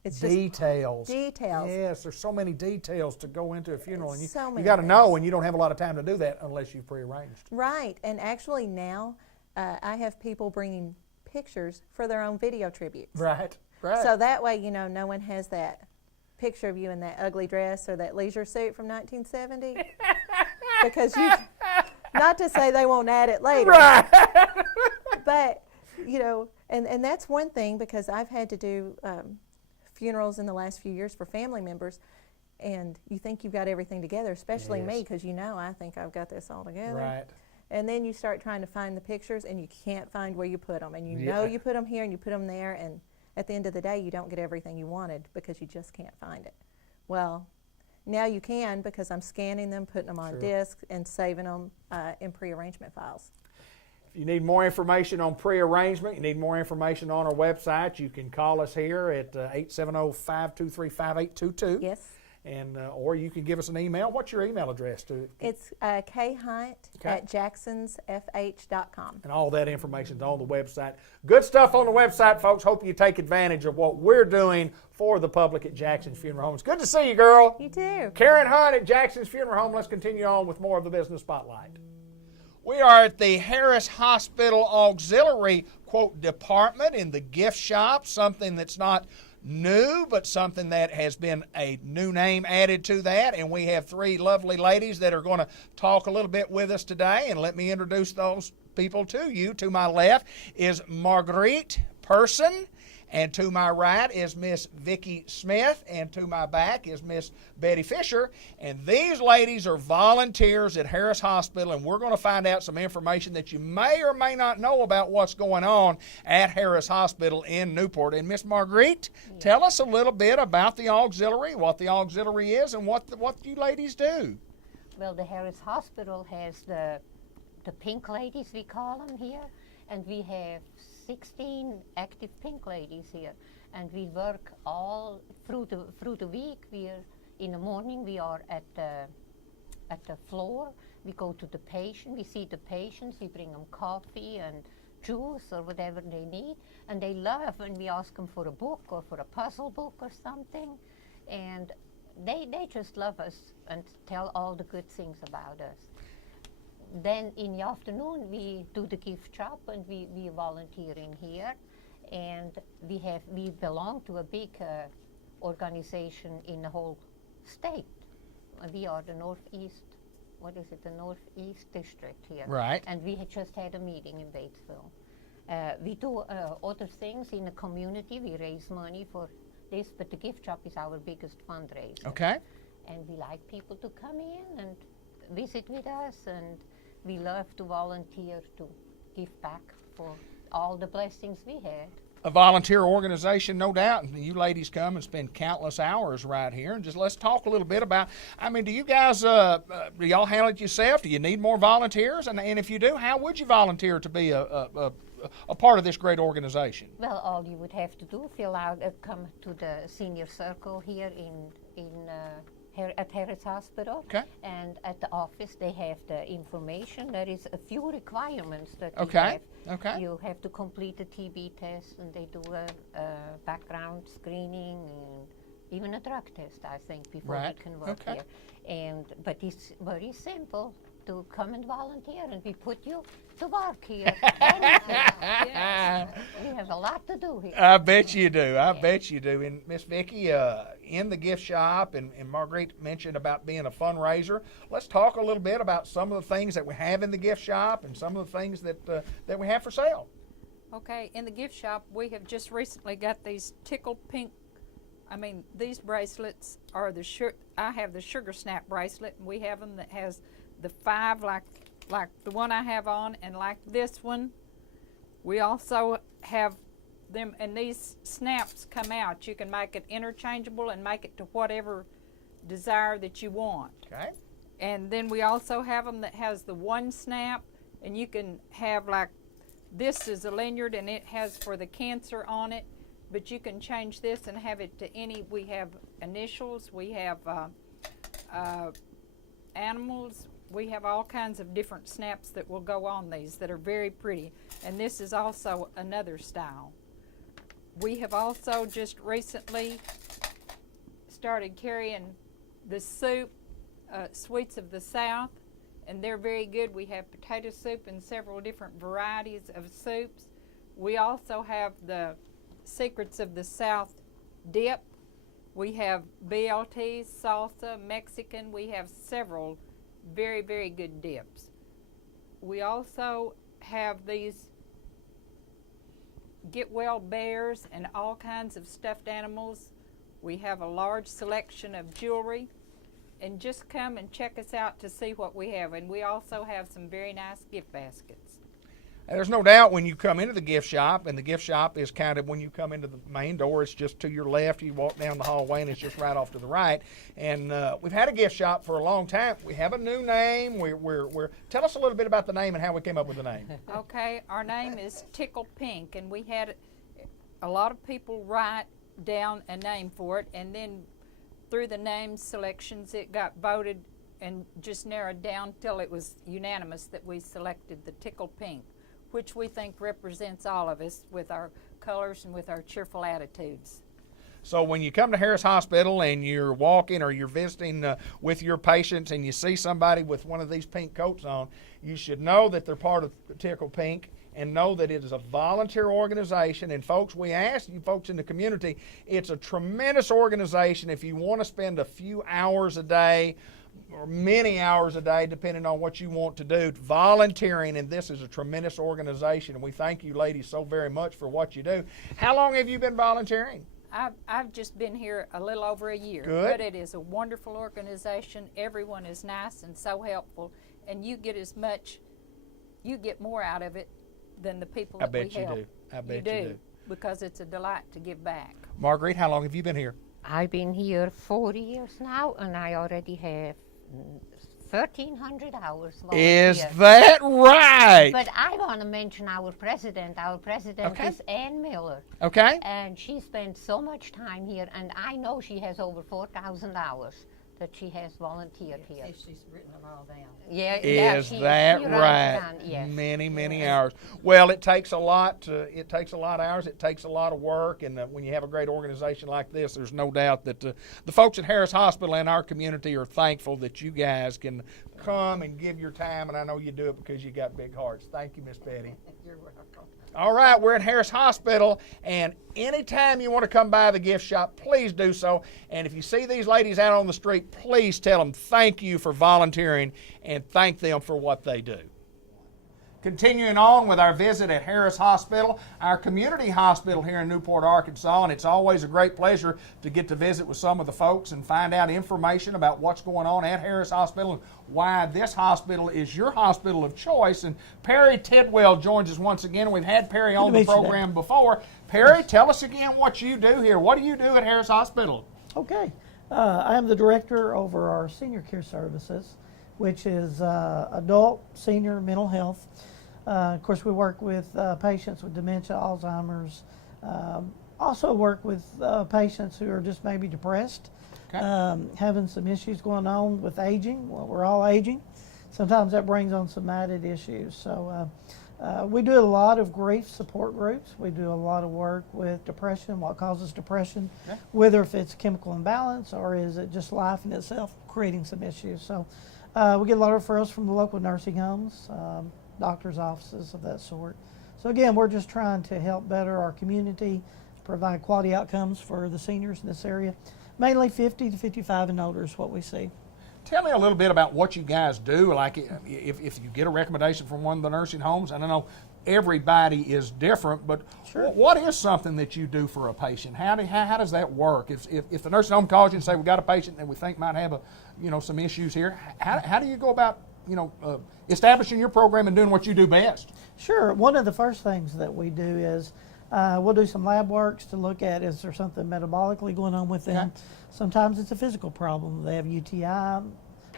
It's Details. just details. Yes, there's so many details to go into a funeral, and So you many got to know, things. and you don't have a lot of time to do that unless you've pre-arranged. Right, and actually now I have people bringing pictures for their own video tributes. Right. So that way, no one has that picture of you in that ugly dress or that leisure suit from 1970. Because not to say they won't add it later. Right. But, and that's one thing, because I've had to do funerals in the last few years for family members, and you think you've got everything together, especially me, because I think I've got this all together. Right. And then you start trying to find the pictures, and you can't find where you put them. And Yeah. you put them here and you put them there, and at the end of the day, you don't get everything you wanted because you just can't find it. Well, now you can, because I'm scanning them, putting them on Sure. disk, and saving them in pre-arrangement files. If you need more information on pre-arrangement, you need more information on our website, you can call us here at 870-523-5822. Yes. And or you can give us an email. What's your email address? It's khunt@jacksonsfh.com. And all that information is on the website. Good stuff on the website, folks. Hope you take advantage of what we're doing for the public at Jackson's Funeral Home. It's good to see you, girl. You too. Karen Hunt at Jackson's Funeral Home. Let's continue on with more of the Business Spotlight. We are at the Harris Hospital Auxiliary, quote, department in the gift shop, something that's not new, but something that has been a new name added to that. And we have 3 lovely ladies that are going to talk a little bit with us today. And let me introduce those people to you. To my left is Marguerite Person, and to my right is Miss Vicki Smith, and to my back is Miss Betty Fisher. And these ladies are volunteers at Harris Hospital, and we're going to find out some information that you may or may not know about what's going on at Harris Hospital in Newport. And Miss Marguerite, tell us a little bit about the auxiliary, what the auxiliary is, and what you ladies do. Well, the Harris Hospital has the pink ladies, we call them here, and we have 16 active pink ladies here, and we work all through the week. In the morning we are at the floor. We go to the patient. We see the patients. We bring them coffee and juice or whatever they need, and they love when we ask them for a book or for a puzzle book or something, and they just love us and tell all the good things about us. then in the afternoon we do the gift shop and we volunteering here, and we belong to a big organization in the whole state. We are the Northeast, what is it, the Northeast District here. Right. And we had just had a meeting in Batesville. We do other things in the community. We raise money for this, but the gift shop is our biggest fundraiser. Okay. And we like people to come in and visit with us, and we love to volunteer to give back for all the blessings we had. A volunteer organization, no doubt. And you ladies come and spend countless hours right here. And just let's talk a little bit about, I mean, do you guys, do y'all handle it yourself? Do you need more volunteers? And if you do, how would you volunteer to be a part of this great organization? Well, all you would have to do, fill out, come to the senior circle here at Harris Hospital. Okay. And at the office, they have the information. There is a few requirements that you Okay. have. Okay. You have to complete a TB test, and they do a background screening and even a drug test, I think, before Right. you can work Okay. here. But it's very simple to come and volunteer, and we put you to work here. Yes. We have a lot to do here. I bet you do. I bet you do. And Miss Vicki, in the gift shop, and Marguerite mentioned about being a fundraiser. Let's talk a little bit about some of the things that we have in the gift shop and some of the things that we have for sale. Okay, in the gift shop, we have just recently got these Tickle Pink. These bracelets are I have the Sugar Snap bracelet, and we have them that has the 5 like the one I have on, and like this one. We also have them, and these snaps come out. You can make it interchangeable and make it to whatever desire that you want. Okay. And then we also have them that has the one snap, and you can have like, this is a lanyard and it has for the cancer on it, but you can change this and have it to any. We have initials, we have animals, we have all kinds of different snaps that will go on these that are very pretty. And this is also another style. We have also just recently started carrying the soup, Sweets of the South, and they're very good. We have potato soup and several different varieties of soups. We also have the Secrets of the South dip. We have BLTs, salsa, Mexican. We have several very, very good dips. We also have these Get Well bears and all kinds of stuffed animals. We have a large selection of jewelry. And just come and check us out to see what we have. And we also have some very nice gift baskets. And there's no doubt when you come into the gift shop, and the gift shop is kind of when you come into the main door, it's just to your left. You walk down the hallway, and it's just right off to the right. And we've had a gift shop for a long time. We have a new name. Tell us a little bit about the name and how we came up with the name. Okay, our name is Tickle Pink, and we had a lot of people write down a name for it, and then through the name selections, it got voted and just narrowed down till it was unanimous that we selected the Tickle Pink, which we think represents all of us with our colors and with our cheerful attitudes. So when you come to Harris Hospital and you're walking or you're visiting with your patients and you see somebody with one of these pink coats on, you should know that they're part of Tickle Pink and know that it is a volunteer organization. And folks, we ask you folks in the community, it's a tremendous organization. If you want to spend a few hours a day or many hours a day, depending on what you want to do, volunteering, and this is a tremendous organization. And we thank you ladies so very much for what you do. How long have you been volunteering? I've just been here a little over a year. Good. But it is a wonderful organization. Everyone is nice and so helpful, and you get more out of it than the people that we help. I bet you do. I bet you do. Because it's a delight to give back. Marguerite, how long have you been here? I've been here 40 years now, and I already have 1,300 hours volunteer. Is that right? But I want to mention our president. Our president Okay. is Ann Miller. Okay. And she spent so much time here, and I know she has over 4,000 hours that she has volunteered here. She's written them all down. Yeah, Is she that writes right? down, yes. Many hours. Well, it takes a lot. It takes a lot of hours. It takes a lot of work. And when you have a great organization like this, there's no doubt that the folks at Harris Hospital and our community are thankful that you guys can come and give your time, and I know you do it because you got big hearts. Thank you, Miss Betty. You're welcome. All right, we're at Harris Hospital, and anytime you want to come by the gift shop, please do so. And if you see these ladies out on the street, please tell them thank you for volunteering and thank them for what they do. Continuing on with our visit at Harris Hospital, our community hospital here in Newport, Arkansas, and it's always a great pleasure to get to visit with some of the folks and find out information about what's going on at Harris Hospital and why this hospital is your hospital of choice. And Perry Tidwell joins us once again. We've had Perry on the program before. Perry, tell us again what you do here. What do you do at Harris Hospital? Okay. I am the director over our senior care services, which is adult, senior, mental health. Of course, we work with patients with dementia, Alzheimer's. Also work with patients who are just maybe depressed, having some issues going on with aging. Well, we're all aging. Sometimes that brings on some added issues. So we do a lot of grief support groups. We do a lot of work with depression, what causes depression, whether if it's chemical imbalance or is it just life in itself creating some issues. So we get a lot of referrals from the local nursing homes, doctors' offices of that sort. So again, we're just trying to help better our community, provide quality outcomes for the seniors in this area. Mainly 50 to 55 and older is what we see. Tell me a little bit about what you guys do, like if you get a recommendation from one of the nursing homes. And I know everybody is different, but what is something that you do for a patient? How does that work? If the nursing home calls you and say, we've got a patient that we think might have some issues here, how do you go about establishing your program and doing what you do best? Sure. One of the first things that we do is we'll do some lab works to look at is there something metabolically going on with them. Sometimes it's a physical problem. They have UTI,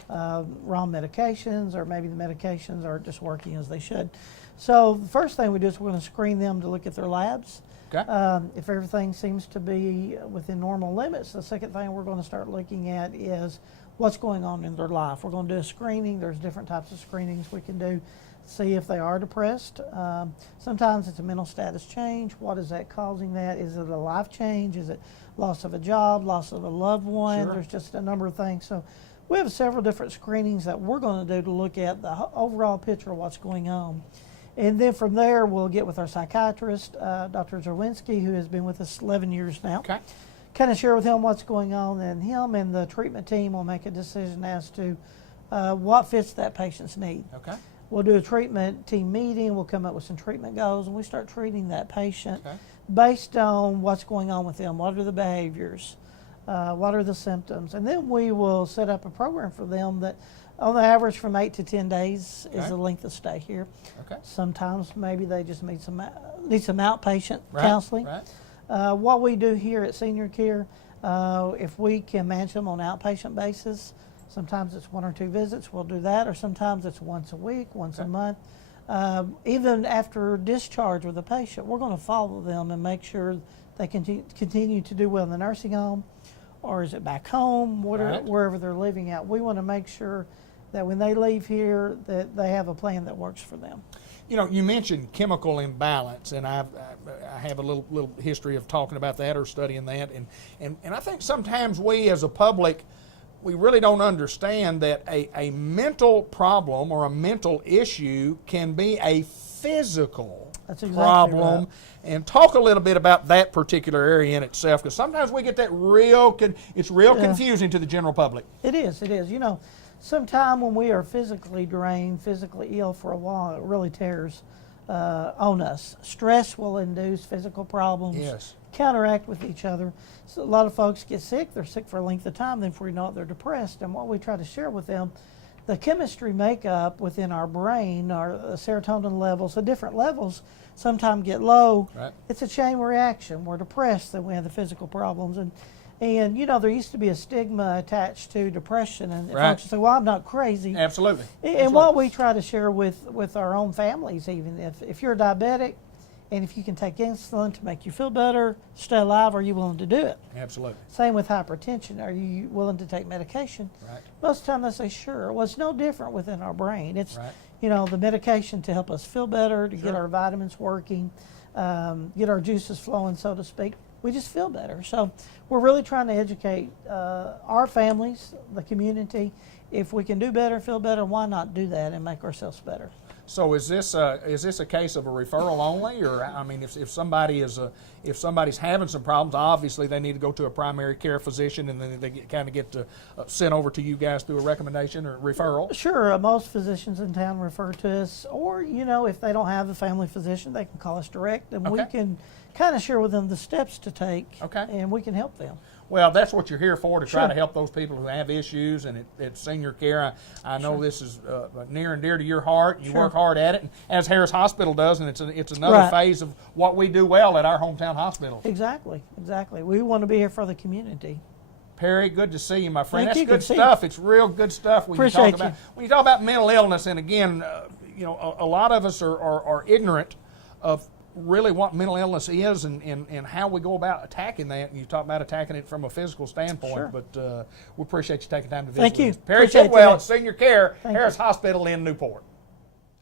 wrong medications, or maybe the medications aren't just working as they should. So the first thing we do is we're going to screen them to look at their labs. If everything seems to be within normal limits, the second thing we're going to start looking at is what's going on in their life. We're going to do a screening. There's different types of screenings we can do, see if they are depressed. Sometimes it's a mental status change. What is that causing that? Is it a life change? Is it loss of a job, loss of a loved one? There's just a number of things. So we have several different screenings that we're going to do to look at the overall picture of what's going on. And then from there, we'll get with our psychiatrist, Dr. Zerwinski, who has been with us 11 years now. Kind of share with him what's going on, and him and the treatment team will make a decision as to what fits that patient's need. We'll do a treatment team meeting, we'll come up with some treatment goals, and we start treating that patient based on what's going on with them, what are the behaviors, what are the symptoms, and then we will set up a program for them that on the average from 8 to 10 days is the length of stay here. Sometimes maybe they just need some outpatient counseling. What we do here at Senior Care, if we can manage them on an outpatient basis, sometimes it's 1 or 2 visits, we'll do that, or sometimes it's once a week, once a month. Even after discharge with the patient, we're going to follow them and make sure they continue to do well in the nursing home, or is it back home, wherever they're living at. We want to make sure that when they leave here that they have a plan that works for them. You mentioned chemical imbalance, and I have a little history of talking about that or studying that, and I think sometimes we as a public, we really don't understand that a mental problem or a mental issue can be a physical problem. And talk a little bit about that particular area in itself, because sometimes we get that it's real confusing to the general public. It is. Sometime when we are physically drained, physically ill for a while, it really tears on us. Stress will induce physical problems, counteract with each other. So a lot of folks get sick, they're sick for a length of time, then before you know it, they're depressed. And what we try to share with them, the chemistry makeup within our brain, our serotonin levels, the different levels sometimes get low. It's a chain reaction. We're depressed, then we have the physical problems. And there used to be a stigma attached to depression, and folks say, well, I'm not crazy. Absolutely. And what we try to share with our own families, even if you're a diabetic, and if you can take insulin to make you feel better, stay alive, are you willing to do it? Absolutely. Same with hypertension. Are you willing to take medication? Most of the time they say, sure. Well, it's no different within our brain. It's, the medication to help us feel better, to get our vitamins working, get our juices flowing, so to speak. we just feel better. So we're really trying to educate our families, the community. If we can do better, feel better, why not do that and make ourselves better? So is this a case of a referral only, or I mean, if somebody's having some problems, obviously they need to go to a primary care physician, and then they kind of get to sent over to you guys through a recommendation or referral. Sure, most physicians in town refer to us, or if they don't have a family physician, they can call us direct, and we can kind of share with them the steps to take, and we can help them. Well, that's what you're here for, to try Sure. to help those people who have issues, and it's senior care. I know this is near and dear to your heart. You Sure. work hard at it, and as Harris Hospital does, and it's another Right. phase of what we do well at our hometown hospital. Exactly. We want to be here for the community. Perry, good to see you, my friend. Thank That's you. good Good to see stuff. It's real good stuff when Appreciate you talk about when you talk about mental illness. And again, a lot of us are ignorant of really what mental illness is and how we go about attacking that. And you talk about attacking it from a physical standpoint. Sure. But we appreciate you taking time to visit Thank with you. us. Perry Appreciate Tidwell you. at Senior Care, Thank Harris you. Hospital in Newport.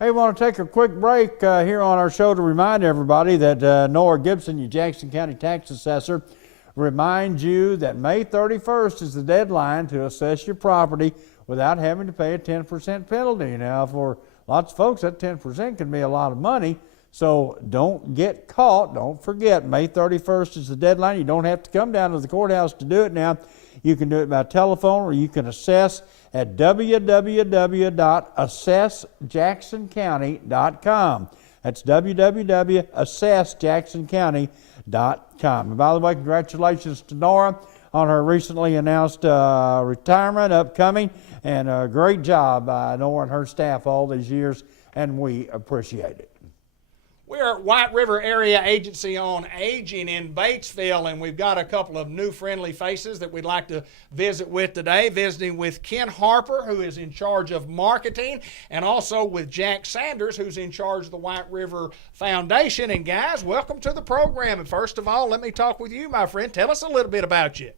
Hey, we want to take a quick break here on our show to remind everybody that Nora Gibson, your Jackson County tax assessor, reminds you that May 31st is the deadline to assess your property without having to pay a 10% penalty. Now, for lots of folks, that 10% can be a lot of money. So don't get caught. Don't forget, May 31st is the deadline. You don't have to come down to the courthouse to do it now. You can do it by telephone, or you can assess at www.assessjacksoncounty.com. That's www.assessjacksoncounty.com. And by the way, congratulations to Nora on her recently announced retirement upcoming. And a great job by Nora and her staff all these years, and we appreciate it. We're at White River Area Agency on Aging in Batesville, and we've got a couple of new friendly faces that we'd like to visit with today. Visiting with Ken Harper, who is in charge of marketing, and also with Jack Sanders, who's in charge of the White River Foundation. And guys, welcome to the program. And first of all, let me talk with you, my friend. Tell us a little bit about you.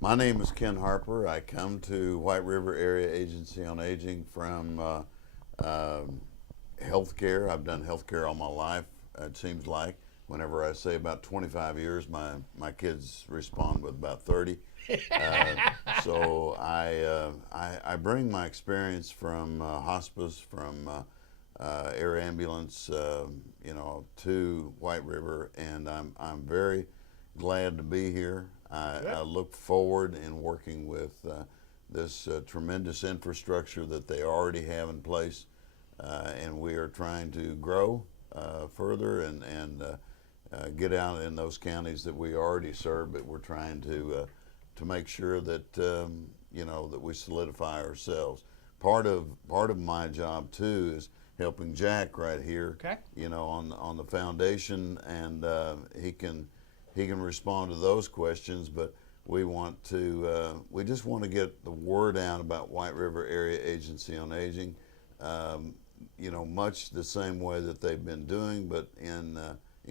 My name is Ken Harper. I come to White River Area Agency on Aging from healthcare. I've done healthcare all my life, it seems like. Whenever I say about 25 years, my kids respond with about 30. So I bring my experience from hospice, from air ambulance, to White River, and I'm very glad to be here. I look forward in working with this tremendous infrastructure that they already have in place, and we are trying to grow further and get out in those counties that we already serve, but we're trying to make sure that that we solidify ourselves. Part of my job too is helping Jack right here, on the foundation, and he can respond to those questions. But we just want to get the word out about White River Area Agency on Aging. Much the same way that they've been doing, but in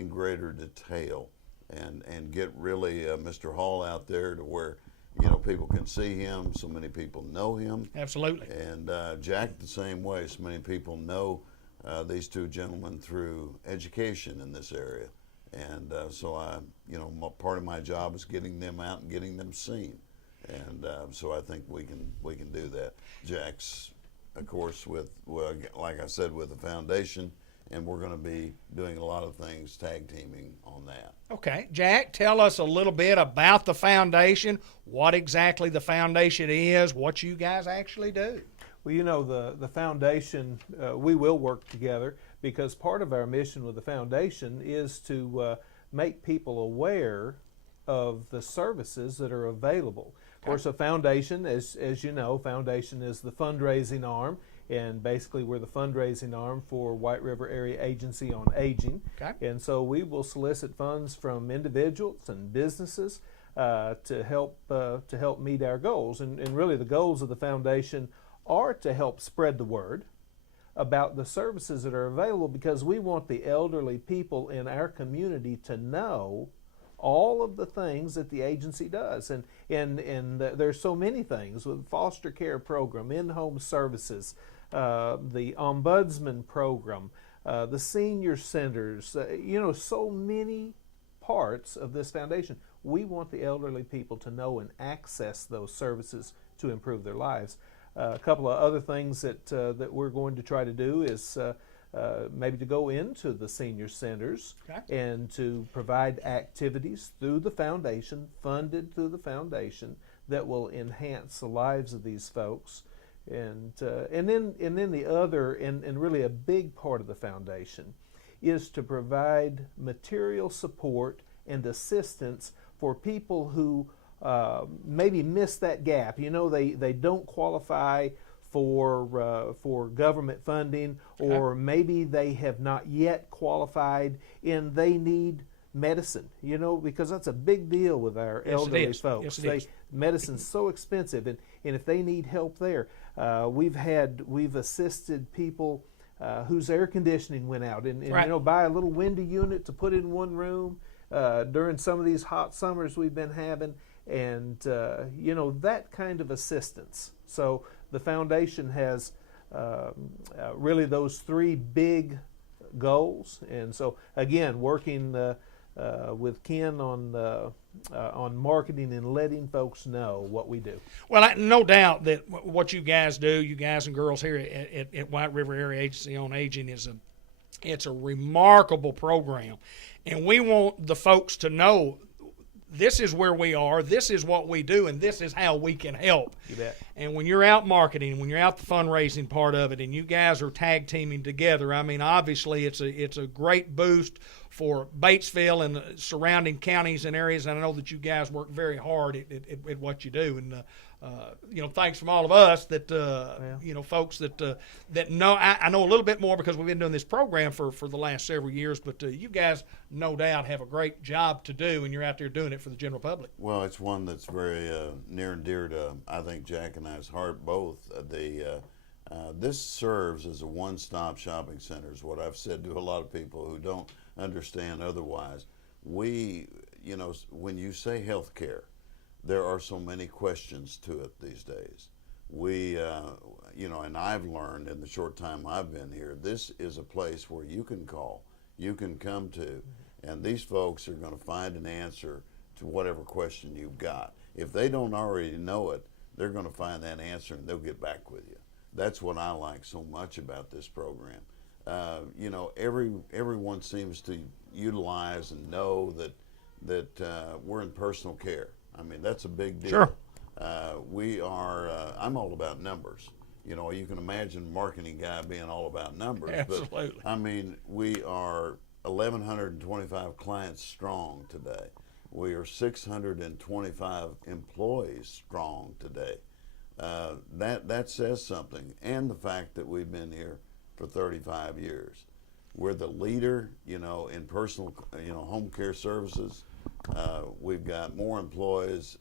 greater detail, and get really Mr. Hall out there to where people can see him. So many people know him. Absolutely. And Jack the same way. So many people know these two gentlemen through education in this area, and so part of my job is getting them out and getting them seen, and so I think we can do that. Jack's, of course, like I said, with the foundation, and we're going to be doing a lot of things tag teaming on that. Okay. Jack, tell us a little bit about the foundation, what exactly the foundation is, what you guys actually do. Well, the foundation, we will work together, because part of our mission with the foundation is to make people aware of the services that are available. Of course, a foundation, as you know, foundation is the fundraising arm, and basically we're the fundraising arm for White River Area Agency on Aging. Okay. And so we will solicit funds from individuals and businesses to help meet our goals. And really the goals of the foundation are to help spread the word about the services that are available, because we want the elderly people in our community to know all of the things that the agency does. And there's so many things with foster care program, in-home services, the ombudsman program, the senior centers, so many parts of this foundation. we want the elderly people to know and access those services to improve their lives. A couple of other things that we're going to try to do is maybe to go into the senior centers and to provide activities through the foundation, funded through the foundation, that will enhance the lives of these folks. And then the other, and really a big part of the foundation, is to provide material support and assistance for people who maybe miss that gap. You know, they don't qualify for government funding, or maybe they have not yet qualified and they need medicine, you know, because that's a big deal with our elderly folks. Medicine's so expensive, and if they need help there, we've assisted people whose air conditioning went out, and you know, buy a little window unit to put in one room during some of these hot summers we've been having, and you know, that kind of assistance. So the foundation has really those three big goals, and so again, working with Ken on marketing and letting folks know what we do. Well, no doubt that what you guys do, you guys and girls here at White River Area Agency on Aging, it's a remarkable program, and we want the folks to know this is where we are, this is what we do, and this is how we can help. You bet. And when you're out marketing, when you're out the fundraising part of it, and you guys are tag teaming together, I mean, obviously it's a great boost for Batesville and the surrounding counties and areas. And I know that you guys work very hard at what you do. And you know, thanks from all of us that you know, folks that know. I know a little bit more because we've been doing this program for the last several years. But you guys, no doubt, have a great job to do, and you're out there doing it for the general public. Well, it's one that's very near and dear to, I think, Jack and I's heart both. This serves as a one-stop shopping center, is what I've said to a lot of people who don't understand otherwise. We, you know, when you say health care, there are so many questions to it these days. We, you know, and I've learned in the short time I've been here, this is a place where you can call, you can come to, and these folks are going to find an answer to whatever question you've got. If they don't already know it, they're going to find that answer and they'll get back with you. That's what I like so much about this program. You know, everyone seems to utilize and know that we're in personal care. I mean, that's a big deal. Sure. We are, I'm all about numbers. You know, you can imagine a marketing guy being all about numbers. Absolutely. But, I mean, we are 1,125 clients strong today. We are 625 employees strong today. That says something. And the fact that we've been here for 35 years. We're the leader, you know, in personal, you know, home care services. We've got more employees,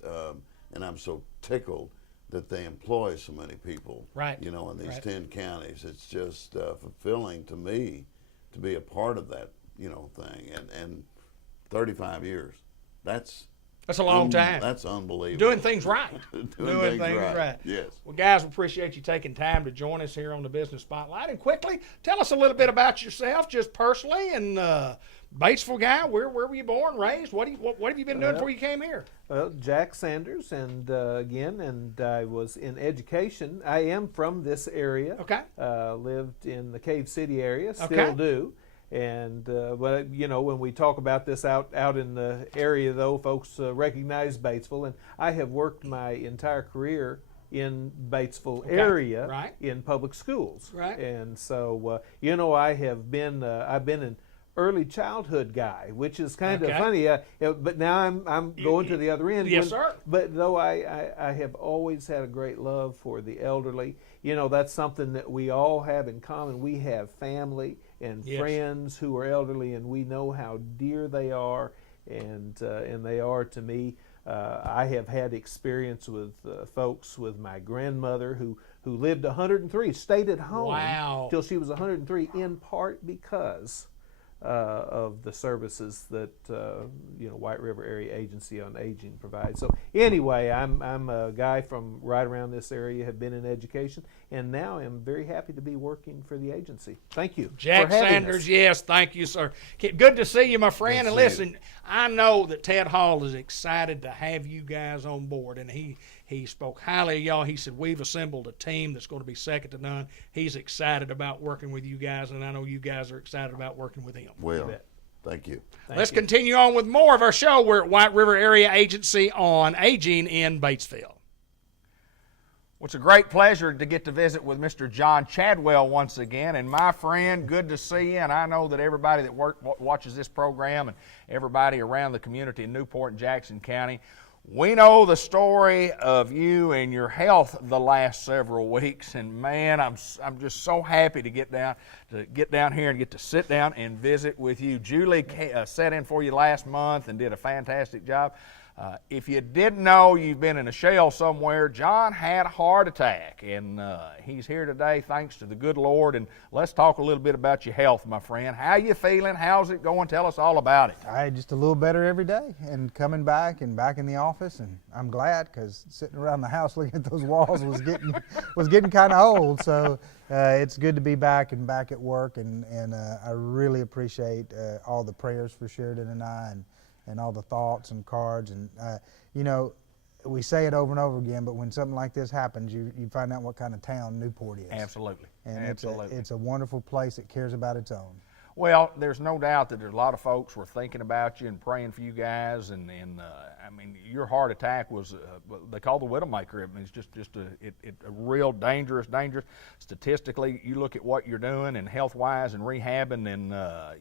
and I'm so tickled that they employ so many people, you know, in these 10 counties. It's just fulfilling to me to be a part of that, you know, thing. And 35 years, that's a long time. That's unbelievable. Doing things right. Doing things right. Yes. Well, guys, we appreciate you taking time to join us here on the Business Spotlight. And quickly, tell us a little bit about yourself, just personally, and Batesville guy. Where were you born, raised? What have you been doing before you came here? Well, Jack Sanders, and and I was in education. I am from this area. Okay. Lived in the Cave City area, still do. And but you know, when we talk about this out in the area, though, folks recognize Batesville, and I have worked my entire career in Batesville area in public schools. Right. And so you know, I've been an early childhood guy, which is kind of funny. But now I'm going to the other end. Yes, sir. But though I have always had a great love for the elderly. You know, that's something that we all have in common. We have family and friends who are elderly, and we know how dear they are, and they are to me. I have had experience with folks, with my grandmother who lived 103, stayed at home till she was 103, in part because of the services that White River Area Agency on Aging provides. So anyway, I'm a guy from right around this area, have been in education, and now am very happy to be working for the agency. Thank you, Jack for having Sanders. us. Yes, thank you, sir. Good to see you, my friend. Good And to see listen, I know that Ted Hall is excited to have you guys on board, and he spoke highly of y'all. He said, we've assembled a team that's going to be second to none. He's excited about working with you guys, and I know you guys are excited about working with him. Well, thank you. Let's continue on with more of our show. We're at White River Area Agency on Aging in Batesville. Well, it's a great pleasure to get to visit with Mr. John Chadwell once again. And my friend, good to see you. And I know that everybody that watches this program and everybody around the community in Newport and Jackson County, we know the story of you and your health the last several weeks, and man, I'm just so happy to get down here and get to sit down and visit with you. Julie sat in for you last month and did a fantastic job. If you didn't know, you've been in a shell somewhere. John had a heart attack, and he's here today thanks to the good Lord. And let's talk a little bit about your health, my friend. How you feeling? How's it going? Tell us all about it. Just a little better every day, and coming back and back in the office, and I'm glad because sitting around the house looking at those walls was getting kind of old. So it's good to be back and back at work, and I really appreciate all the prayers for Sheridan and I, and all the thoughts and cards. And we say it over and over again, but when something like this happens, you find out what kind of town Newport is. Absolutely. And Absolutely. It's a wonderful place that cares about its own. Well, there's no doubt that there's a lot of folks were thinking about you and praying for you guys, and I mean, your heart attack was they call the Widowmaker. I mean, it's just a real dangerous. Statistically, you look at what you're doing and health-wise and rehabbing, and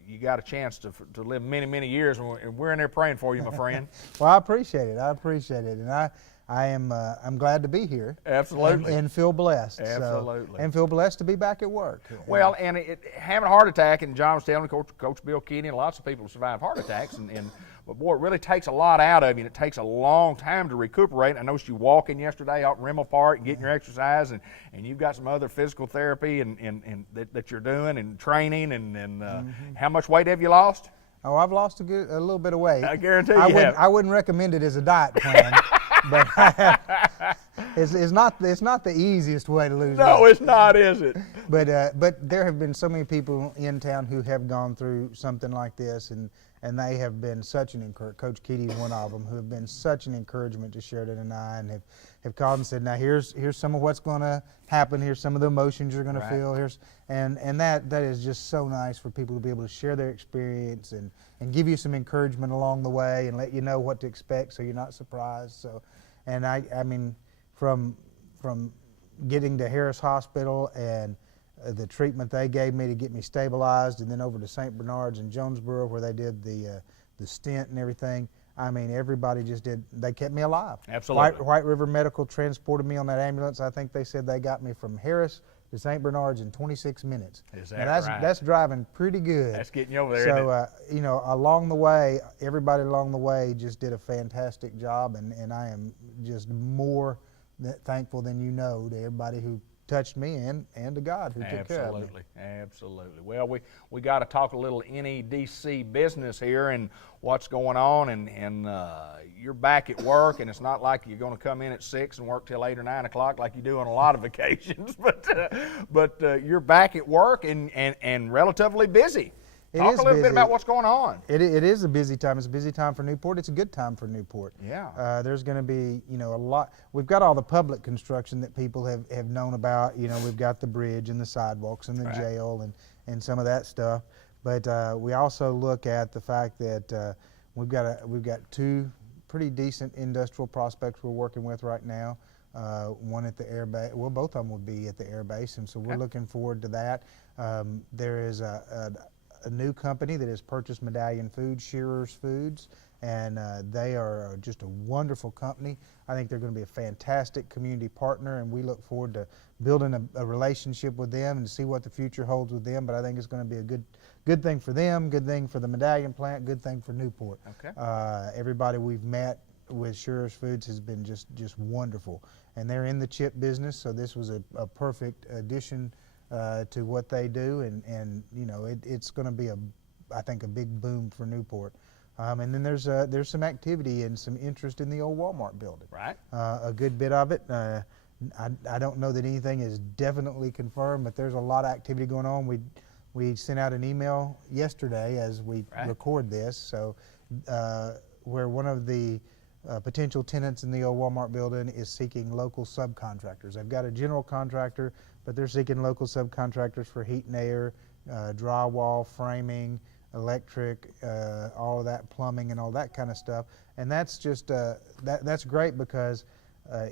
you got a chance to live many, many years, and we're in there praying for you, my friend. Well, I appreciate it, and I'm glad to be here. Absolutely. And feel blessed. Absolutely. And feel blessed to be back at work. Well, and having a heart attack, and John was telling me, Coach Bill Keeney, and lots of people survive heart attacks, but boy, it really takes a lot out of you, and it takes a long time to recuperate. I noticed you walking yesterday out in Rimmel Park and getting your exercise, and you've got some other physical therapy and that you're doing and training, and how much weight have you lost? Oh, I've lost a little bit of weight. I guarantee you have. I wouldn't recommend it as a diet plan. But it's not the easiest way to lose weight. No, it's not, is it? But there have been so many people in town who have gone through something like this, and they have been such an encouragement. Coach Keaty's one of them, who have been such an encouragement to Sheridan and I, and have called and said, now here's some of what's going to happen. Here's some of the emotions you're going to feel. And that is just so nice for people to be able to share their experience and give you some encouragement along the way and let you know what to expect so you're not surprised. So, and I mean, from getting to Harris Hospital and the treatment they gave me to get me stabilized, and then over to St. Bernard's in Jonesboro where they did the stent and everything. I mean, everybody they kept me alive. Absolutely. White River Medical transported me on that ambulance. I think they said they got me from Harris to St. Bernard's in 26 minutes. Is that right? That's driving pretty good. That's getting you over there, So, along the way, everybody along the way just did a fantastic job, and I am just more thankful than you know to everybody who touched me and to God who took care of me. Absolutely. Well, we got to talk a little NEDC business here and what's going on, and you're back at work, and it's not like you're going to come in at 6 and work till 8 or 9 o'clock like you do on a lot of occasions, but you're back at work and relatively busy. Talk a little bit about what's going on. It is a busy time. It's a busy time for Newport. It's a good time for Newport. Yeah. There's going to be, a lot. We've got all the public construction that people have known about. We've got the bridge and the sidewalks and the jail and some of that stuff. But we also look at the fact that we've got two pretty decent industrial prospects we're working with right now. One at the air base. Well, both of them would be at the air base, and so we're looking forward to that. There is a new company that has purchased Medallion Foods, Shearer's Foods, and they are just a wonderful company. I think they're going to be a fantastic community partner, and we look forward to building a relationship with them and see what the future holds with them. But I think it's going to be a good thing for them, good thing for the Medallion plant, good thing for Newport. Okay. Everybody we've met with Shearer's Foods has been just wonderful, and they're in the chip business, so this was a perfect addition to what they do, and it's going to be a I think, a big boom for Newport. And then there's some activity and some interest in the old Walmart building. Right. A good bit of it. I don't know that anything is definitely confirmed, but there's a lot of activity going on. We sent out an email yesterday as we record this, so where one of the potential tenants in the old Walmart building is seeking local subcontractors. They've got a general contractor, but they're seeking local subcontractors for heat and air, drywall, framing, electric, all of that, plumbing and all that kind of stuff. And that's just that's great because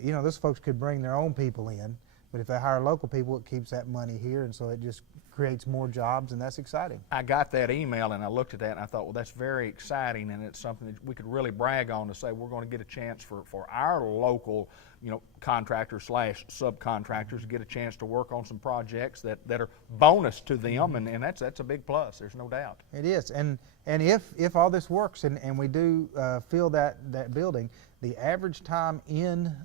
you know, those folks could bring their own people in, but if they hire local people, it keeps that money here, and so it just creates more jobs, and that's exciting. I got that email and I looked at that and I thought, well, that's very exciting, and it's something that we could really brag on to say we're going to get a chance for our local, you know, contractors / subcontractors to get a chance to work on some projects that are bonus to them, and that's a big plus. There's no doubt. It is, and if all this works and we do fill that building, the average time in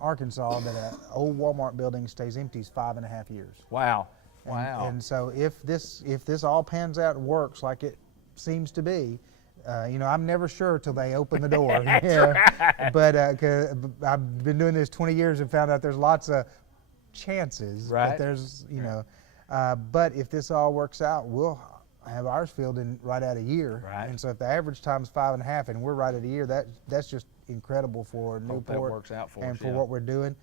Arkansas that an old Walmart building stays empty is 5.5 years. Wow. And so if this all pans out and works like it seems to be, you know, I'm never sure till they open the door. Right. But 'cause I've been doing this 20 years and found out there's lots of chances. Right. But there's, you know, but if this all works out, we'll have ours filled in right at a year. Right. And so if the average time is 5.5 and we're right at a year, that's just incredible for Hope Newport that works out for and us, for yeah. what we're doing.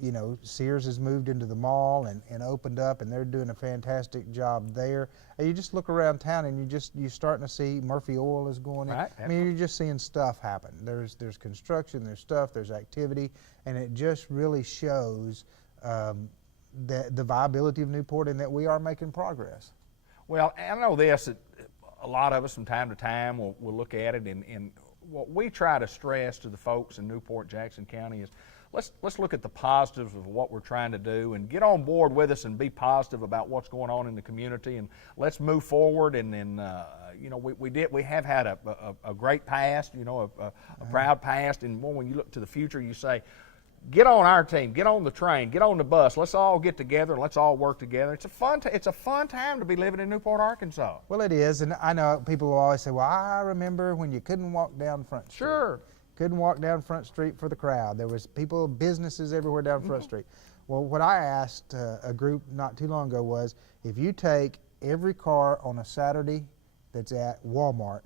You know, Sears has moved into the mall and opened up, and they're doing a fantastic job there. And you just look around town and you're starting to see Murphy Oil is going in. Right. I mean, you're just seeing stuff happen. There's construction, there's stuff, there's activity, and it just really shows the viability of Newport and that we are making progress. Well, I know this, that a lot of us from time to time will look at it, and what we try to stress to the folks in Newport, Jackson County is let's look at the positives of what we're trying to do and get on board with us and be positive about what's going on in the community, and let's move forward. And then you know, we have had a great past, you know, a proud past, and when you look to the future, you say, get on our team, get on the train, get on the bus. Let's all get together and let's all work together. It's a fun time to be living in Newport, Arkansas. Well, it is, and I know people will always say, well, I remember when you couldn't walk down Front Street. Sure. Couldn't walk down Front Street for the crowd. There was businesses everywhere down Front Street. Well, what I asked a group not too long ago was, if you take every car on a Saturday that's at Walmart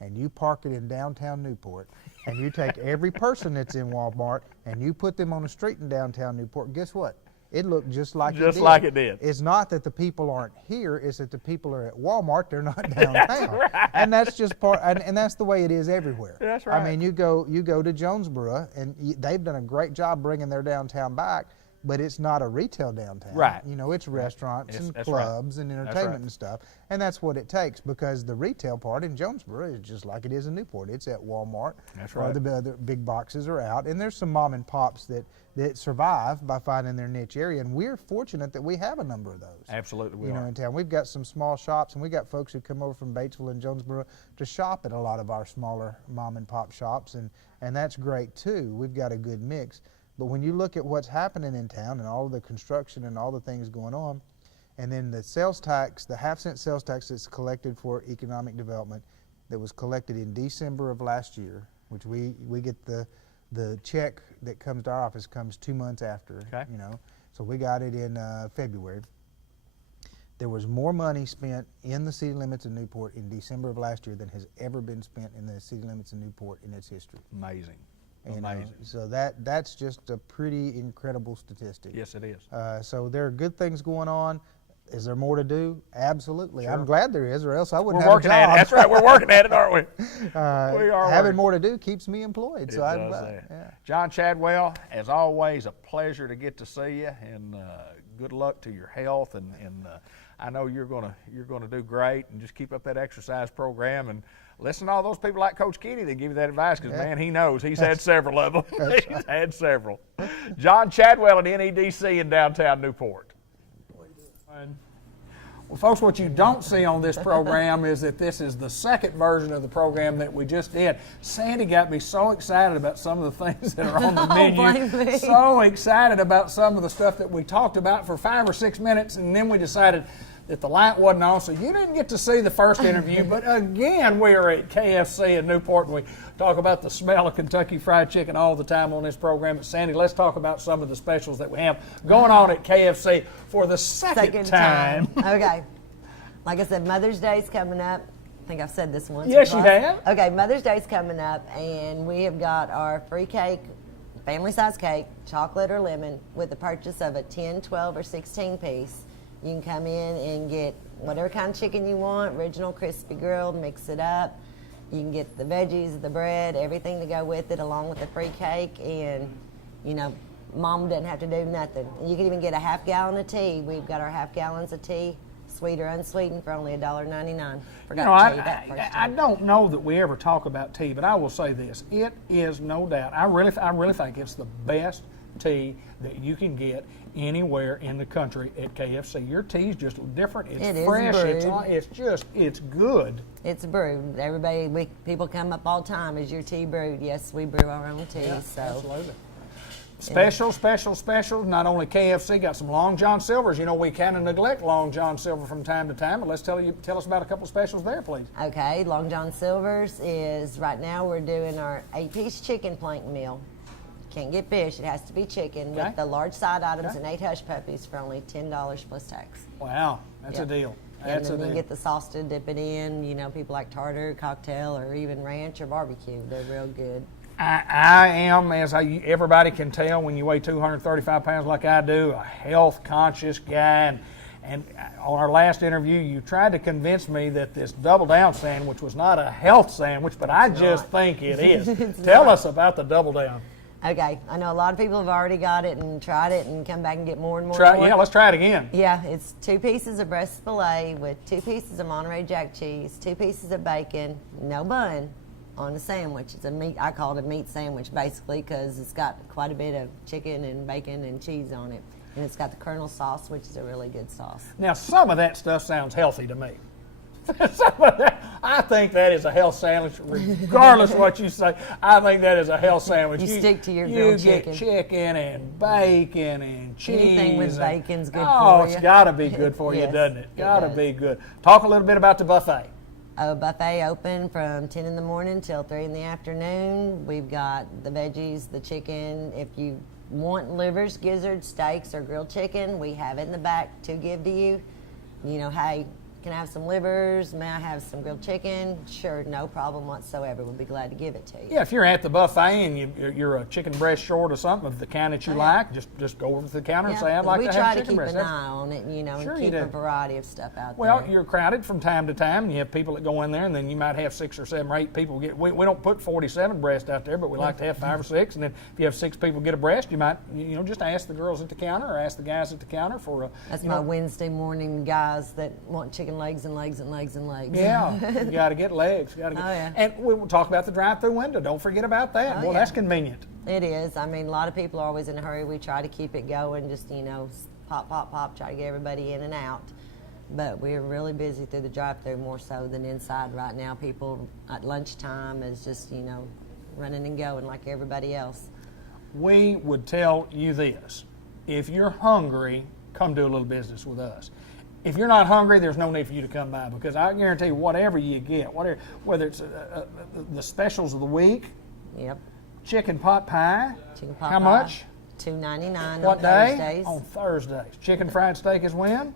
and you park it in downtown Newport, and you take every person that's in Walmart and you put them on the street in downtown Newport, guess what? It looked just like it did. Just like it did. It's not that the people aren't here, it's that the people are at Walmart, they're not downtown. Right. And that's just part, and that's the way it is everywhere. That's right. I mean, you go to Jonesboro, and they've done a great job bringing their downtown back, but it's not a retail downtown. Right. You know, it's restaurants and that's clubs right. and That's entertainment right. and stuff, and that's what it takes, because the retail part in Jonesboro is just like it is in Newport. It's at Walmart. That's or right. the other big boxes are out, and there's some mom and pops that survive by finding their niche area, and we're fortunate that we have a number of those. Absolutely, we you know, are. in town. We've got some small shops, and we got folks who come over from Batesville and Jonesboro to shop at a lot of our smaller mom and pop shops, and that's great too. We've got a good mix. But when you look at what's happening in town and all of the construction and all the things going on, and then the sales tax, the half-cent sales tax that's collected for economic development that was collected in December of last year, which we get the check that comes to our office comes 2 months after, you know, so we got it in February. There was more money spent in the city limits of Newport in December of last year than has ever been spent in the city limits of Newport in its history. Amazing. Amazing. So that's just a pretty incredible statistic. Yes, it is. So there are good things going on. Is there more to do? Absolutely. Sure. I'm glad there is, or else I wouldn't We're have working a job. at it. That's right. We're working at it, aren't we? We are having working. more to do keeps me employed. So I'm does glad. that. Yeah. John Chadwell, as always, a pleasure to get to see you, and good luck to your health, and I know you're gonna do great, and just keep up that exercise program, and listen to all those people like Coach Kitty that give you that advice, because man, he knows. He's had several of them. He's had several. John Chadwell at NEDC in downtown Newport. Well, folks, what you don't see on this program is that this is the second version of the program that we just did. Sandy got me so excited about some of the things that are on the menu. So excited about some of the stuff that we talked about for 5 or 6 minutes, and then we decided, that the light wasn't on, so you didn't get to see the first interview. But again, we are at KFC in Newport, and we talk about the smell of Kentucky Fried Chicken all the time on this program. But Sandy, let's talk about some of the specials that we have going on at KFC for the second time. Okay. Like I said, Mother's Day's coming up. I think I've said this once. Yes, you have. Okay, Mother's Day's coming up, and we have got our free cake, family size cake, chocolate or lemon, with the purchase of a 10, 12, or 16 piece. You can come in and get whatever kind of chicken you want, original, crispy, grilled, mix it up. You can get the veggies, the bread, everything to go with it, along with the free cake, and, you know, Mom doesn't have to do nothing. You can even get a half gallon of tea. We've got our half gallons of tea, sweet or unsweetened, for only $1.99. I don't know that we ever talk about tea, but I will say this. It is no doubt, I really think it's the best tea that you can get anywhere in the country at KFC. Your tea's just different. It's fresh. It's good. It's brewed. People come up all the time. Is your tea brewed? Yes, we brew our own tea. Yeah, so absolutely. Specials. Not only KFC, got some Long John Silvers. You know, we kind of neglect Long John Silver from time to time, but let's tell us about a couple of specials there, please. Okay, Long John Silvers is, right now we're doing our 8-piece chicken plank meal. Can't get fish, it has to be chicken, with the large side items and 8 hush puppies for only $10 plus tax. Wow, that's a deal. And then you get the sauce to dip it in. You know, people like tartar, cocktail, or even ranch or barbecue. They're real good. I am, as everybody can tell, when you weigh 235 pounds like I do, a health-conscious guy. And on our last interview, you tried to convince me that this Double Down sandwich was not a health sandwich, but I just think it is. Tell us about the Double Down. Okay, I know a lot of people have already got it and tried it and come back and get more and more. Yeah, let's try it again. Yeah, it's 2 pieces of breast filet with 2 pieces of Monterey Jack cheese, 2 pieces of bacon, no bun, on the sandwich. It's a meat, I call it a meat sandwich basically, because it's got quite a bit of chicken and bacon and cheese on it. And it's got the Colonel sauce, which is a really good sauce. Now, some of that stuff sounds healthy to me. Some of that, I think that is a health sandwich, regardless of what you say. I think that is a health sandwich. You stick to your grilled chicken. You get chicken and bacon and cheese. Anything with bacon's good for you. Oh, it's got to be good for you, doesn't it? Got to be good. Talk a little bit about the buffet. Buffet open from 10 in the morning till 3 in the afternoon. We've got the veggies, the chicken. If you want livers, gizzards, steaks, or grilled chicken, we have it in the back to give to you. You know, hey, can I have some livers? May I have some grilled chicken? Sure, no problem whatsoever. We'll be glad to give it to you. Yeah, if you're at the buffet and you're a chicken breast short or something of the kind that you like, just go over to the counter and say, I'd like to have chicken breast. We try to keep an eye on it, you know, and keep a variety of stuff out there. Well, you're crowded from time to time, and you have people that go in there, and then you might have 6 or 7 or 8 people get. We don't put 47 breasts out there, but we like to have 5 or 6, and then if you have 6 people get a breast, you might, just ask the girls at the counter or ask the guys at the counter for a. That's my Wednesday morning guys that want chicken legs and legs and legs and legs. Yeah, you got to get legs. And we'll talk about the drive-through window. Don't forget about that. That's convenient. It is. I mean, a lot of people are always in a hurry. We try to keep it going, just, pop, pop, pop, try to get everybody in and out. But we're really busy through the drive-through more so than inside right now. People at lunchtime is just, running and going like everybody else. We would tell you this. If you're hungry, come do a little business with us. If you're not hungry, there's no need for you to come by, because I guarantee you, whatever you get, whether it's the specials of the week, chicken pot pie, how much? $2.99 what on day? Thursdays. On Thursdays. Chicken fried steak is when?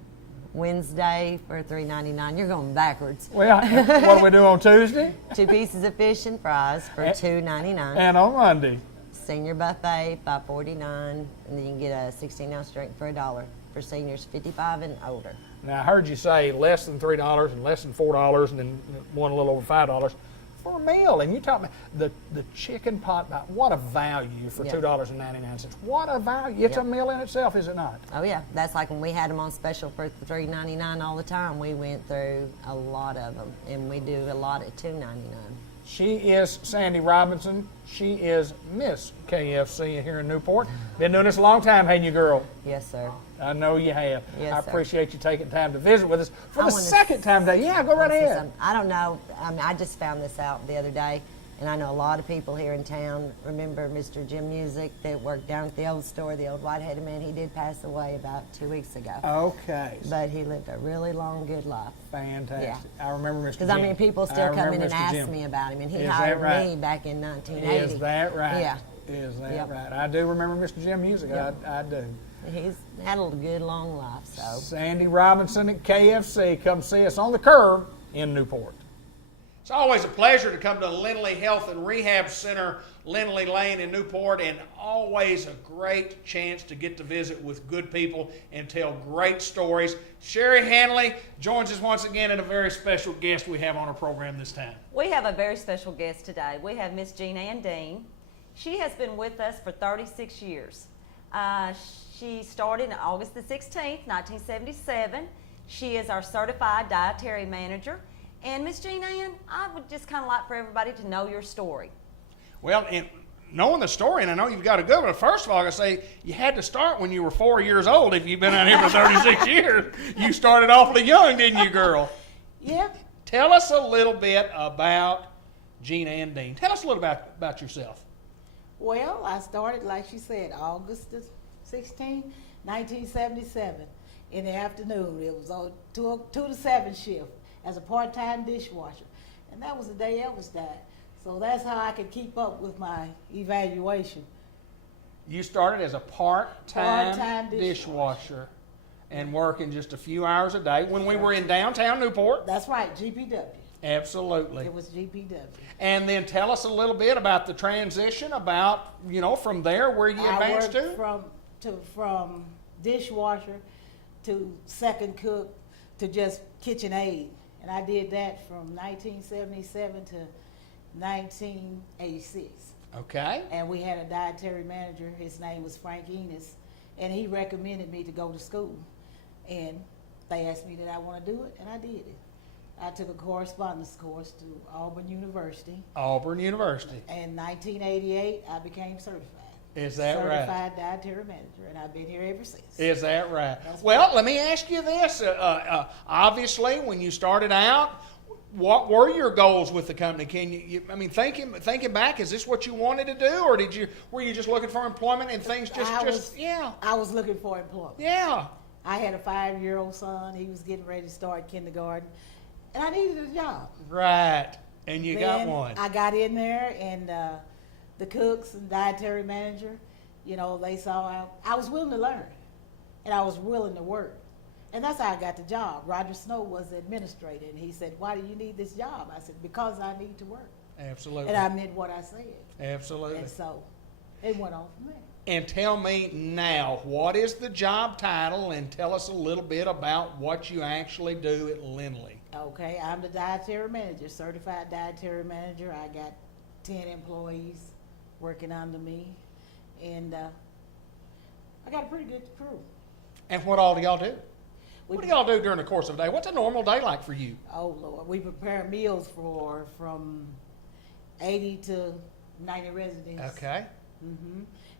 Wednesday for $3.99. You're going backwards. Well, what do we do on Tuesday? 2 pieces of fish and fries for $2.99. And on Monday? Senior buffet, $5.49, and then you can get a 16-ounce drink for $1 for seniors 55 and older. Now, I heard you say less than $3 and less than $4 and then one a little over $5 for a meal. And you talk about the chicken pot pie. What a value for $2.99. What a value. It's a meal in itself, is it not? Oh, yeah. That's like when we had them on special for $3.99 all the time. We went through a lot of them, and we do a lot at $2.99. She is Sandy Robinson. She is Miss KFC here in Newport. Been doing this a long time, haven't you, girl? Yes, sir. I know you have. Yes, I appreciate you taking time to visit with us for the I second time today. Yeah, go right ahead. I don't know. I just found this out the other day, And I know a lot of people here in town remember Mr. Jim Music that worked down at the old store, the old white-headed man. He did pass away about 2 weeks ago. Okay. But he lived a really long, good life. Fantastic. I remember Mr. Jim. Because, I mean, people still come in and ask me about him, and he hired me back in 1980. Is that right? Yeah. Is that right? I do remember Mr. Jim Music. I do. He's had a good, long life, so. Sandy Robinson at KFC. Come see us on the curb in Newport. It's always a pleasure to come to Lindley Health and Rehab Center, Lindley Lane in Newport, and always a great chance to get to visit with good people and tell great stories. Sherry Hanley joins us once again, and a very special guest we have on our program this time. We have a very special guest today. We have Miss Jean Ann Dean. She has been with us for 36 years. She started on August the 16th, 1977. She is our certified dietary manager. And Miss Jean Ann, I would just kind of like for everybody to know your story. Well, in knowing the story, and I know you've got a good one, first of all, I gotta say, you had to start when you were 4 years old. If you've been out here for 36 years, you started awfully young, didn't you, girl? Yeah. Tell us a little bit about Jean Ann Dean. Tell us a little about yourself. Well, I started, like she said, August the 16th, 1977, in the afternoon. It was on 2 to 7 shift as a part-time dishwasher. And that was the day Elvis died. So that's how I could keep up with my evaluation. You started as a part-time dishwasher and working just a few hours a day when we were in downtown Newport. That's right, GPW. Absolutely. It was GPW. And then tell us a little bit about the transition, about, from there where you advanced to. I worked from dishwasher to second cook to just kitchen aide. And I did that from 1977 to 1986. Okay. And we had a dietary manager. His name was Frank Enos. And he recommended me to go to school. And they asked me did I want to do it, and I did it. I took a correspondence course to Auburn University. Auburn University. In 1988, I became certified. Is that right? Certified dietary manager, and I've been here ever since. Is that right? Well, let me ask you this. Obviously, when you started out, what were your goals with the company? Can you thinking back, is this what you wanted to do, or were you just looking for employment and things I was looking for employment. Yeah. I had a 5-year-old son. He was getting ready to start kindergarten, and I needed a job. Right, and you got one. I got in there, and the cooks and dietary manager, they saw I was willing to learn, and I was willing to work. And that's how I got the job. Roger Snow was the administrator, and he said, why do you need this job? I said, because I need to work. Absolutely. And I meant what I said. Absolutely. And so it went on from there. And tell me now, what is the job title, and tell us a little bit about what you actually do at Lindley. Okay, I'm the dietary manager, certified dietary manager. I got 10 employees working under me, and I got a pretty good crew. And what all do y'all do? What do y'all do during the course of the day? What's a normal day like for you? Oh, Lord. We prepare meals for from 80 to 90 residents. Okay.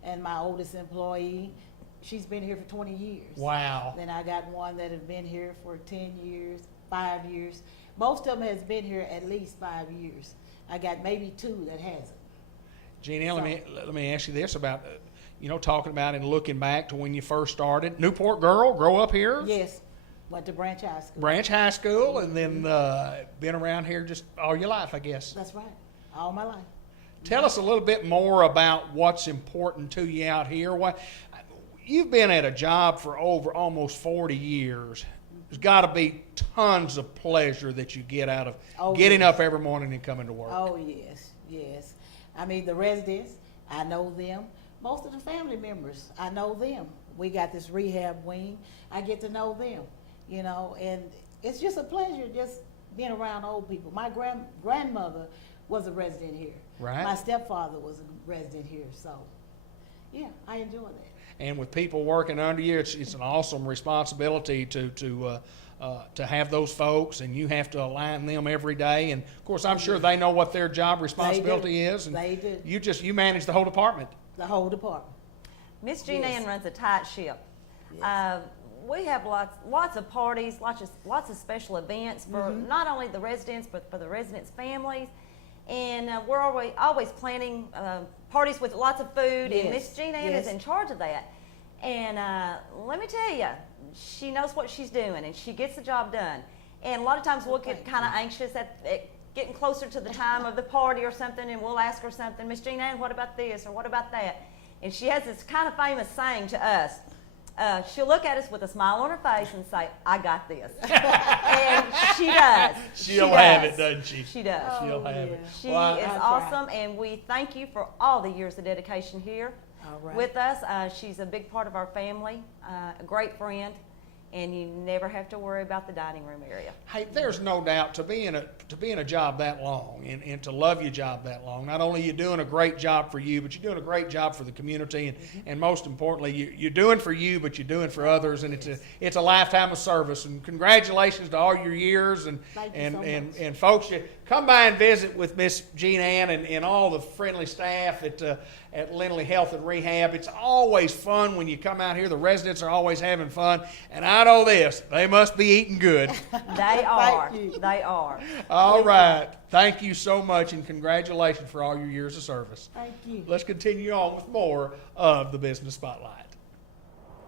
And my oldest employee, she's been here for 20 years. Wow. Then I got one that has been here for 10 years, 5 years. Most of them has been here at least 5 years. I got maybe 2 that hasn't. Jeannie, let me ask you this about, talking about and looking back to when you first started. Newport girl, grow up here? Yes. Went to Branch High School. Branch High School, and then been around here just all your life, I guess. That's right. All my life. Tell us a little bit more about what's important to you out here. You've been at a job for over almost 40 years. There's got to be tons of pleasure that you get out of getting up every morning and coming to work. Oh, yes. I mean, the residents, I know them. Most of the family members, I know them. We got this rehab wing. I get to know them, and it's just a pleasure just being around old people. My grandmother was a resident here. Right. My stepfather was a resident here, so yeah, I enjoy that. And with people working under you, it's an awesome responsibility to have those folks, and you have to align them every day. And of course, I'm sure they know what their job responsibility is. And they do. You manage the whole department. The whole department. Miss Jean Ann runs a tight ship. Yes. We have lots of parties, lots of special events for not only the residents but for the residents' families. And we're always planning parties with lots of food, and Miss Jean Ann is in charge of that. And let me tell you, she knows what she's doing, and she gets the job done. And a lot of times we'll get kind of anxious at getting closer to the time of the party or something, and we'll ask her something, Miss Jean Ann, what about this or what about that? And she has this kind of famous saying to us. She'll look at us with a smile on her face and say, I got this. And she does. She'll have it, doesn't she? She does. She'll have it. She is awesome, and we thank you for all the years of dedication here with us. She's a big part of our family, a great friend, and you never have to worry about the dining room area. Hey, there's no doubt to be in a job that long and to love your job that long. Not only are you doing a great job for you, but you're doing a great job for the community, and most importantly, you're doing for you, but you're doing for others, and it's a lifetime of service. And congratulations to all your years, and folks, you come by and visit with Miss Jean Ann and all the friendly staff at Lindley Health and Rehab. It's always fun when you come out here. The residents are always having fun, and I know this, they must be eating good. They are. They are. All right. Thank you so much, and congratulations for all your years of service. Thank you. Let's continue on with more of the Business Spotlight.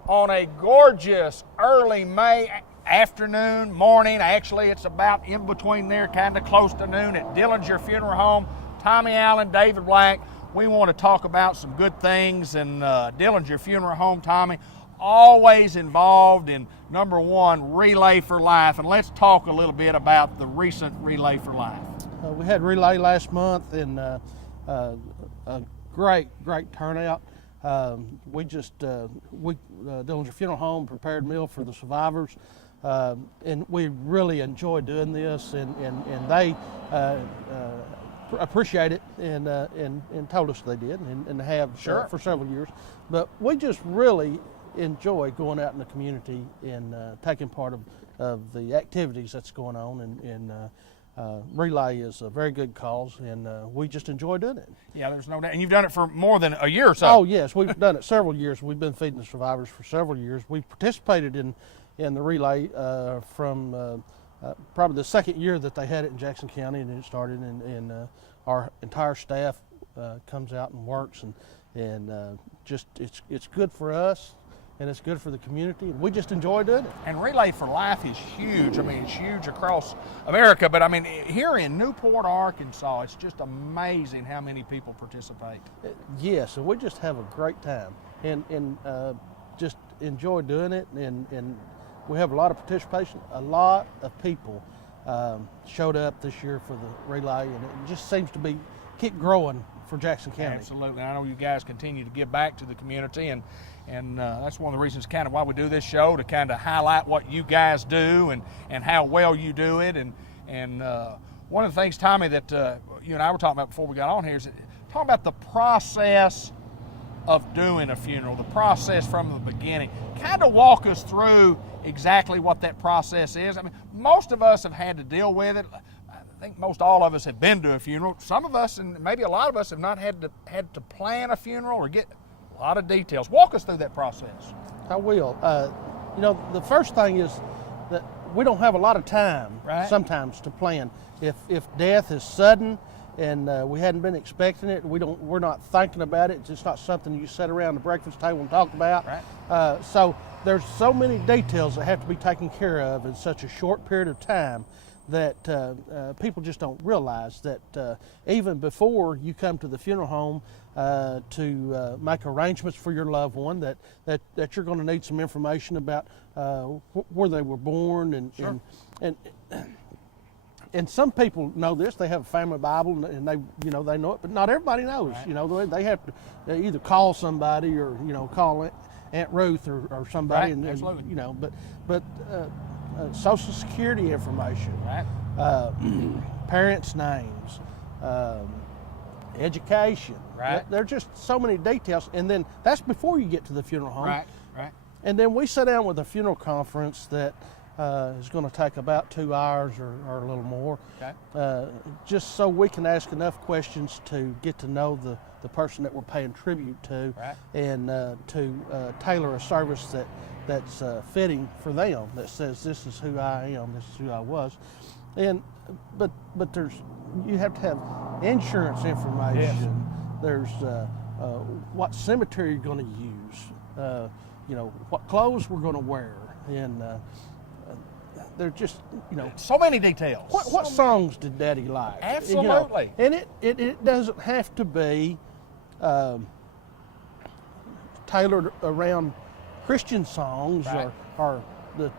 On a gorgeous early May afternoon, morning, actually it's about in between there, kind of close to noon, at Dillinger Funeral Home, Tommy Allen, David Black. We want to talk about some good things, and Dillinger Funeral Home, Tommy, always involved in, number one, Relay for Life. And let's talk a little bit about the recent Relay for Life. We had Relay last month, and a great turnout. Dillinger Funeral Home prepared meal for the survivors, and we really enjoyed doing this, and they appreciate it and told us they did and have for several years. But we just really enjoy going out in the community and taking part of the activities that's going on, and Relay is a very good cause, and we just enjoy doing it. Yeah, there's no doubt. And you've done it for more than a year or so. Oh, yes. We've done it several years. We've been feeding the survivors for several years. We participated in the Relay from probably the second year that they had it in Jackson County, and it started, and our entire staff comes out and works, and just it's good for us, and it's good for the community, and we just enjoy doing it. And Relay for Life is huge. I mean, it's huge across America, but I mean, here in Newport, Arkansas, it's just amazing how many people participate. Yes, and we just have a great time, and just enjoy doing it, and we have a lot of participation. A lot of people showed up this year for the Relay, and it just seems to keep growing for Jackson County. Absolutely. I know you guys continue to give back to the community, and that's one of the reasons kind of why we do this show, to kind of highlight what you guys do and how well you do it. And one of the things, Tommy, that you and I were talking about before we got on here is talk about the process of doing a funeral, the process from the beginning. Kind of walk us through exactly what that process is. I mean, most of us have had to deal with it. I think most all of us have been to a funeral. Some of us, and maybe a lot of us, have not had to plan a funeral or get a lot of details. Walk us through that process. I will. The first thing is that we don't have a lot of time sometimes to plan. If death is sudden and we hadn't been expecting it, we're not thinking about it. It's just not something you sit around the breakfast table and talk about. So there's so many details that have to be taken care of in such a short period of time that people just don't realize that even before you come to the funeral home to make arrangements for your loved one, that you're going to need some information about where they were born, and some people know this. They have a family Bible, and they know it, but not everybody knows. They have to either call somebody or call Aunt Ruth or somebody, absolutely. But Social Security information, parents' names, education. There are just so many details, and then that's before you get to the funeral home. Right. And then we sit down with a funeral conference that is going to take about 2 hours or a little more, just so we can ask enough questions to get to know the person that we're paying tribute to, and to tailor a service that's fitting for them, that says this is who I am, this is who I was. but you have to have insurance information. Yes. There's what cemetery you're going to use. What clothes we're going to wear, and they're just so many details. What songs did Daddy like? Absolutely. And it doesn't have to be tailored around Christian songs or the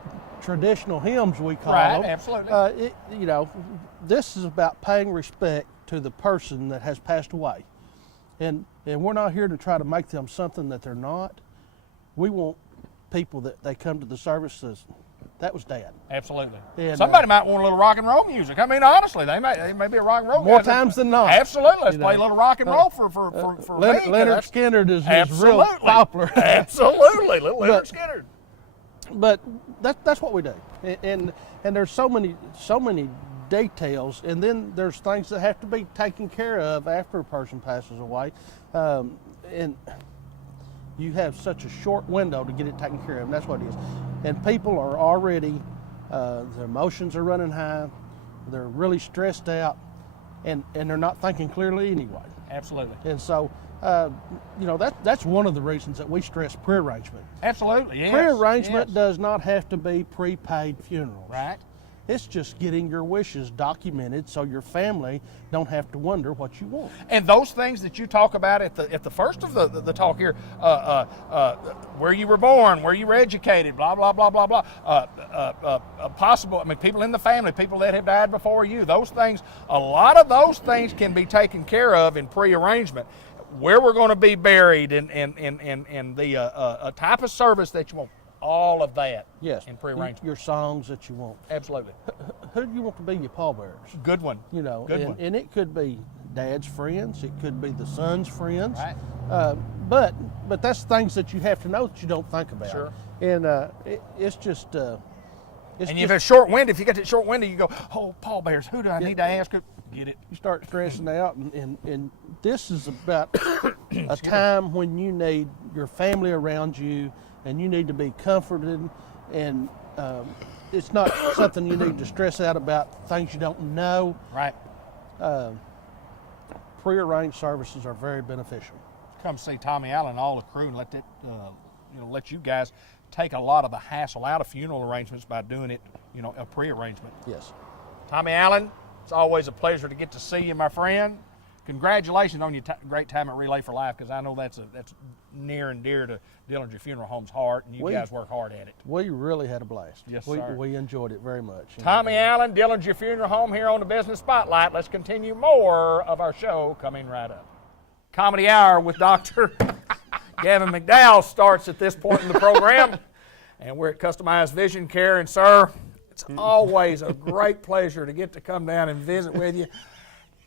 traditional hymns we call them. Right, absolutely. This is about paying respect to the person that has passed away, and we're not here to try to make them something that they're not. We want people that they come to the service says, that was Dad. Absolutely. And, somebody might want a little rock and roll music. I mean, honestly, they may be a rock and roll. More times than not. Absolutely. Let's play a little rock and roll for Leonard Skinner is real popular. Absolutely, little Leonard Skinner. But that's what we do, and there's so many details, and then there's things that have to be taken care of after a person passes away, and you have such a short window to get it taken care of, and that's what it is. And people are already, their emotions are running high, they're really stressed out, and they're not thinking clearly anyway. Absolutely. And so, that's one of the reasons that we stress pre-arrangement. Absolutely, yes. Pre-arrangement does not have to be prepaid funerals. Right. It's just getting your wishes documented so your family don't have to wonder what you want. And those things that you talk about at the first of the talk here, where you were born, where you were educated, blah, blah, blah, blah, blah, possible, people in the family, people that have died before you, those things, a lot of those things can be taken care of in pre-arrangement. Where we're going to be buried and the type of service that you want. All of that in pre-arrangement. Your songs that you want. Absolutely. Who do you want to be your pallbearers? Good one. Good one. And it could be Dad's friends. It could be the son's friends. Right. But that's things that you have to know that you don't think about. Sure. And it's just... and if it's short-winded, if you get that short-winded, you go, oh, pallbearers, who do I need to ask? Get it. You start stressing out, and this is about a time when you need your family around you, and you need to be comforted, and it's not something you need to stress out about things you don't know. Right. Pre-arranged services are very beneficial. Come see Tommy Allen and all the crew, and let you guys take a lot of the hassle out of funeral arrangements by doing it, a pre-arrangement. Yes. Tommy Allen, it's always a pleasure to get to see you, my friend. Congratulations on your great time at Relay for Life, because I know that's near and dear to Dillinger Funeral Home's heart, and you guys work hard at it. We really had a blast. Yes, sir. We enjoyed it very much. Tommy Allen, Dillinger Funeral Home here on the Business Spotlight. Let's continue more of our show coming right up. Comedy Hour with Dr. Gavin McDowell starts at this point in the program, and we're at Customized Vision Care, and sir, it's always a great pleasure to get to come down and visit with you,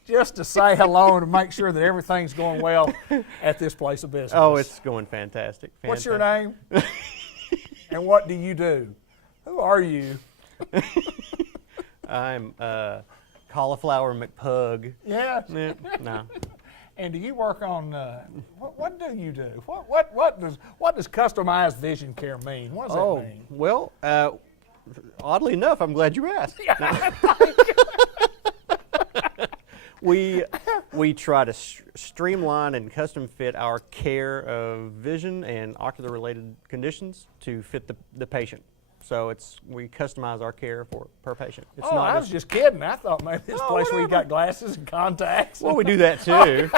just to say hello and to make sure that everything's going well at this place of business. Oh, it's going fantastic. What's your name? And what do you do? Who are you? I'm Cauliflower McPug. Yeah? No. And do you work on, what do you do? What does Customized Vision Care mean? What does that mean? Well, oddly enough, I'm glad you asked. We try to streamline and custom fit our care of vision and ocular related conditions to fit the patient. So we customize our care per patient. It's not I was just kidding. I thought maybe this place where you got glasses and contacts. Well, we do that too.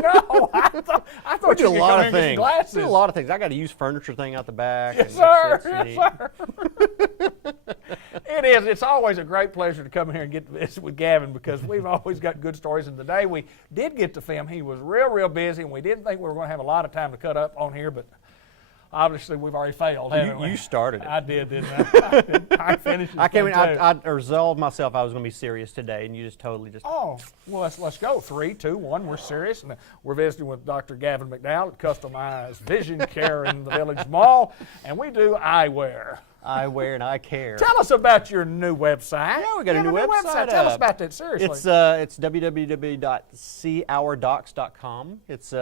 No, I thought we do you a lot of things. things. Glasses. We do a lot of things. I got to use furniture thing out the back. Yes, sir. Yes, sir. It is. It's always a great pleasure to come here and get to visit with Gavin, because we've always got good stories. And the day we did get to film, he was real busy, and we didn't think we were going to have a lot of time to cut up on here, but obviously we've already failed, haven't we? You started it. I did, didn't I? I finished it. I resolved myself I was going to be serious today, and you just totally just... Oh, well, let's go. 3, 2, 1, we're serious. And we're visiting with Dr. Gavin McDowell at Customized Vision Care in the Village Mall, and we do eyewear. Eyewear and eye care. Tell us about your new website. Yeah, we got a new website. Tell us about that, seriously. It's www.seeourdocs.com. It's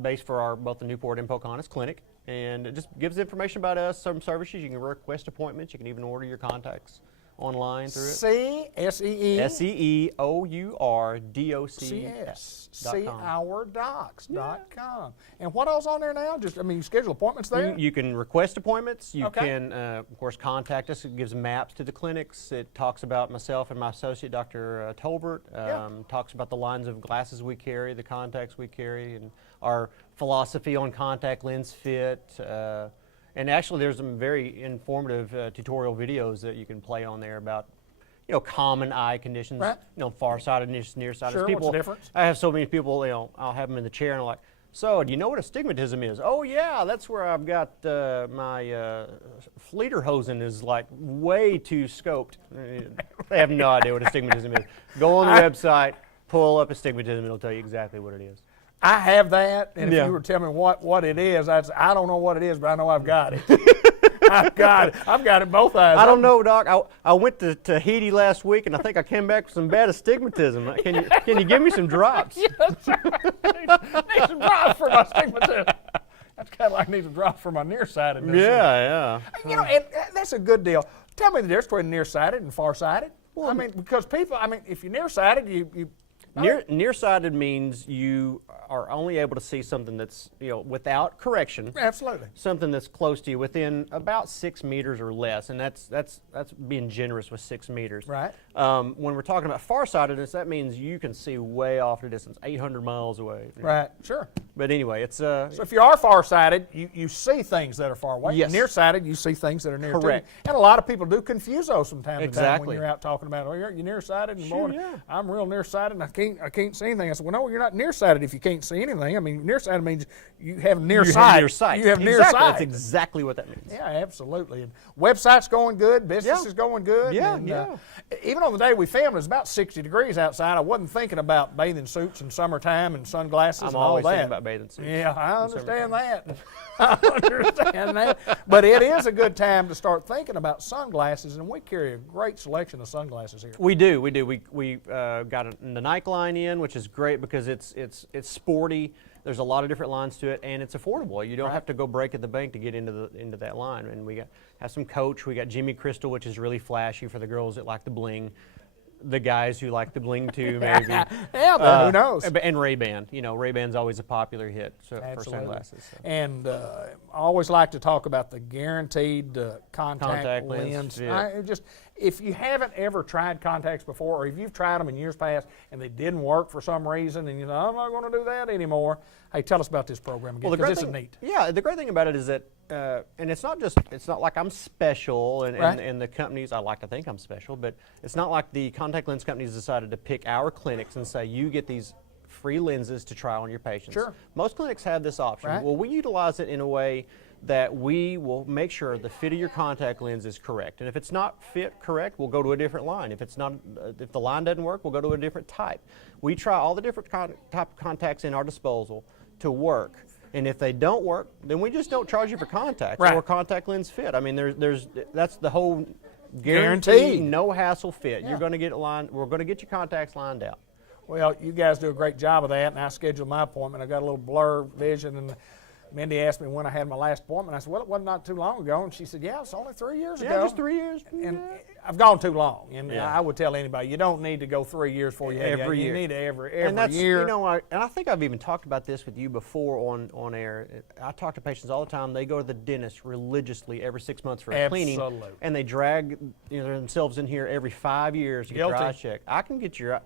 based for both the Newport and Pocahontas Clinic, and it just gives information about us, some services. You can request appointments. You can even order your contacts online through it. C-S-E-E? SEEOURDOC.com. SeeOurDocs.com. And what else on there now? Just, I mean, you schedule appointments there? You can request appointments. You Okay. can, of course, contact us. It gives maps to the clinics. It talks about myself and my associate, Dr. Tolbert. Talks about the lines of glasses we carry, the contacts we carry, and our philosophy on contact lens fit. And actually, there's some very informative tutorial videos that you can play on there about, you know, common eye conditions, Right. you know, farsightedness, nearsightedness. Sure, People, what's the difference? I have so many people, you know, I'll have them in the chair and I'm like, so, do you know what astigmatism is? Oh, yeah, that's where I've got my Fleederhosen is like way too scoped. They have no idea what astigmatism is. Go on the website, pull up astigmatism, it'll tell you exactly what it is. I have that, and if Yeah. you were telling me what it is, I'd say, I don't know what it is, but I know I've got it. I've got it. I've got it both eyes. I don't know, Doc. I went to Tahiti last week, and I think I came back with some bad astigmatism. Can you give me some drops? Yes, sir. Need some drops for my astigmatism. That's kind of like need some drops for my nearsightedness. Yeah. You know, and that's a good deal. Tell me the difference between nearsighted and farsighted. Well, I mean, because people, I mean, if you're nearsighted, you Nearsighted means you are only able to see something that's, you know, without correction. Absolutely. Something that's close to you, within about 6 meters or less, and that's being generous with 6 meters. Right. When we're talking about farsightedness, that means you can see way off the distance, 800 miles away. Right. Sure. But anyway, it's So if you are farsighted, you see things that are far away. Yes. Nearsighted, you see things that are near Correct. to you. And a lot of people do confuse those from time to time Exactly. when you're out talking about, oh, you're nearsighted in the morning. yeah. I'm real nearsighted and I can't see anything. I said, well, no, you're not nearsighted if you can't see anything. I mean, nearsighted means you have near sight. Near sight. You have near Exactly. sight. That's exactly what that means. Yeah, absolutely. And website's going good. Business is going good. Yeah, and, yeah. Even on the day we filmed, it was about 60 degrees outside. I wasn't thinking about bathing suits in summertime and sunglasses I'm and all always that. thinking about bathing suits. Yeah, I understand that. I understand that. But it is a good time to start thinking about sunglasses, and we carry a great selection of sunglasses here. We do. We got the Nike line in, which is great because it's sporty. There's a lot of different lines to it, and it's affordable. You don't have to go break at the bank to get into that line. And we have some Coach. We got Jimmy Crystal, which is really flashy for the girls that like the bling. The guys who like the bling too, maybe. Yeah, but who knows? And Ray-Ban. You know, Ray-Ban's always a popular hit for sunglasses. So. And I always like to talk about the guaranteed contact lens. Fit. If you haven't ever tried contacts before, or if you've tried them in years past and they didn't work for some reason, and you know, I'm not going to do that anymore, hey, tell us about this program again, because this is neat. Yeah, the great thing about it is that, and it's not like I'm special, and the companies, I like to think I'm special, but it's not like the contact lens companies decided to pick our clinics and say, you get these free lenses to try on your patients. Sure. Most clinics have this option. Right. Well, we utilize it in a way that we will make sure the fit of your contact lens is correct. And if it's not fit correct, we'll go to a different line. If the line doesn't work, we'll go to a different type. We try all the different type of contacts in our disposal to work. And if they don't work, then we just don't charge you for contacts or contact lens fit. I mean, that's the whole guaranteed, no hassle fit. Yeah. You're going to get it lined. We're going to get your contacts lined out. Well, you guys do a great job of that, and I scheduled my appointment. I got a little blur vision, and Mindy asked me when I had my last appointment. I said, well, it wasn't not too long ago. And she said, yeah, it's only 3 years ago. Yeah, just 3 years. And I've gone too long. And Yeah. I would tell anybody, you don't need to go 3 years before you have Every you year. need every And that's, year. You know, and I think I've even talked about this with you before on air. I talk to patients all the time. They go to the dentist religiously every 6 months for a cleaning. Absolutely. And they drag themselves in here every 5 years to get their eyes checked. I can get your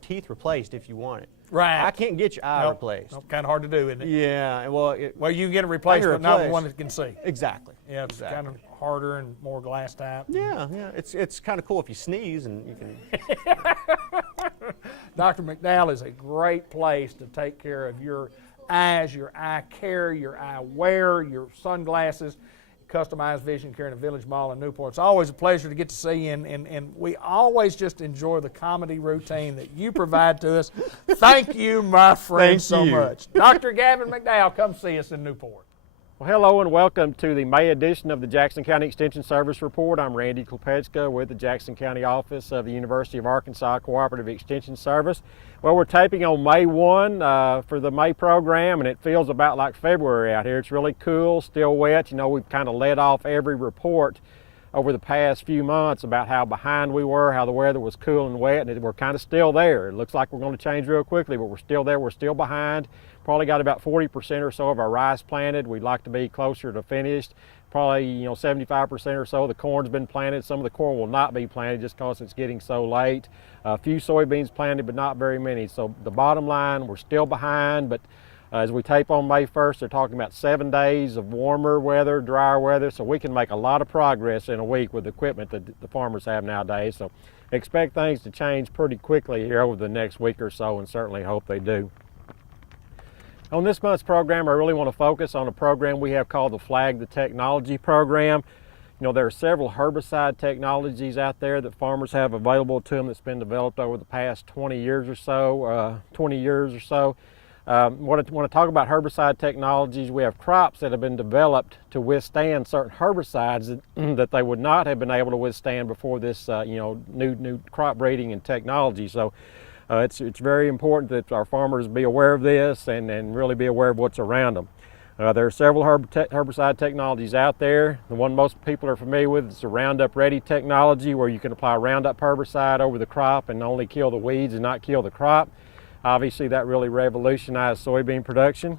teeth replaced if you want it. Right. I can't get your eye replaced. Kind of hard to do, isn't it? Yeah. Well, you can get it replaced, but not the one that can see. Exactly. Yeah, it's kind of harder and more glass type. Yeah. It's kind of cool if you sneeze and you can. Dr. McDowell is a great place to take care of your eyes, your eye care, your eye wear, your sunglasses, customized vision care in the Village Mall in Newport. It's always a pleasure to get to see you, and we always just enjoy the comedy routine that you provide to us. Thank you, my friend, so much. Dr. Gavin McDowell, come see us in Newport. Well, hello and welcome to the May edition of the Jackson County Extension Service Report. I'm Randy Klepeczka with the Jackson County office of the University of Arkansas Cooperative Extension Service. Well, we're taping on May 1 for the May program, and it feels about like February out here. It's really cool, still wet. You know, we've kind of led off every report over the past few months about how behind we were, how the weather was cool and wet, and we're kind of still there. It looks like we're going to change real quickly, but we're still there. We're still behind. Probably got about 40% or so of our rice planted. We'd like to be closer to finished. Probably 75% or so of the corn's been planted. Some of the corn will not be planted just because it's getting so late. A few soybeans planted, but not very many. So the bottom line, we're still behind, but as we tape on May 1st, they're talking about 7 days of warmer weather, drier weather, so we can make a lot of progress in a week with the equipment that the farmers have nowadays. So expect things to change pretty quickly here over the next week or so, and certainly hope they do. On this month's program, I really want to focus on a program we have called the Flag the Technology program. There are several herbicide technologies out there that farmers have available to them that's been developed over the past 20 years or so. When I talk about herbicide technologies, we have crops that have been developed to withstand certain herbicides that they would not have been able to withstand before this new crop breeding and technology. So it's very important that our farmers be aware of this and really be aware of what's around them. There are several herbicide technologies out there. The one most people are familiar with is the Roundup Ready technology, where you can apply Roundup herbicide over the crop and only kill the weeds and not kill the crop. Obviously, that really revolutionized soybean production.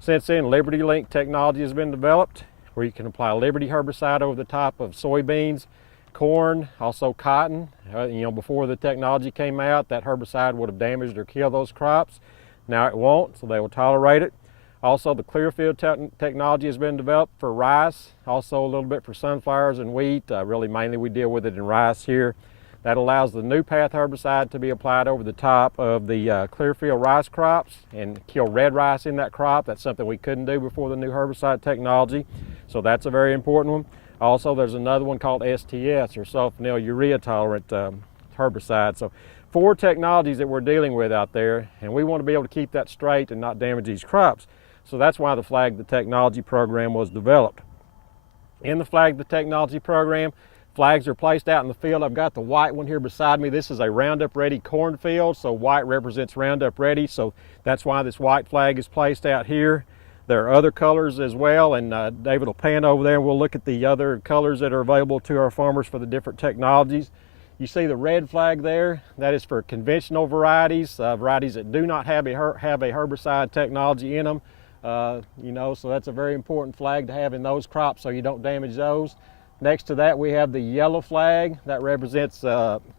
Since then, Liberty Link technology has been developed, where you can apply Liberty herbicide over the top of soybeans, corn, also cotton. Before the technology came out, that herbicide would have damaged or killed those crops. Now it won't, so they will tolerate it. Also, the Clearfield technology has been developed for rice, also a little bit for sunflowers and wheat. Really, mainly we deal with it in rice here. That allows the New Path herbicide to be applied over the top of the Clearfield rice crops and kill red rice in that crop. That's something we couldn't do before the new herbicide technology, so that's a very important one. Also, there's another one called STS, or sulfonyl urea tolerant herbicide. So 4 technologies that we're dealing with out there, and we want to be able to keep that straight and not damage these crops. So that's why the Flag the Technology program was developed. In the Flag the Technology program, flags are placed out in the field. I've got the white one here beside me. This is a Roundup Ready cornfield, so white represents Roundup Ready, so that's why this white flag is placed out here. There are other colors as well, and David will pan over there and we'll look at the other colors that are available to our farmers for the different technologies. You see the red flag there, that is for conventional varieties, varieties that do not have a herbicide technology in them. So that's a very important flag to have in those crops so you don't damage those. Next to that, we have the yellow flag. That represents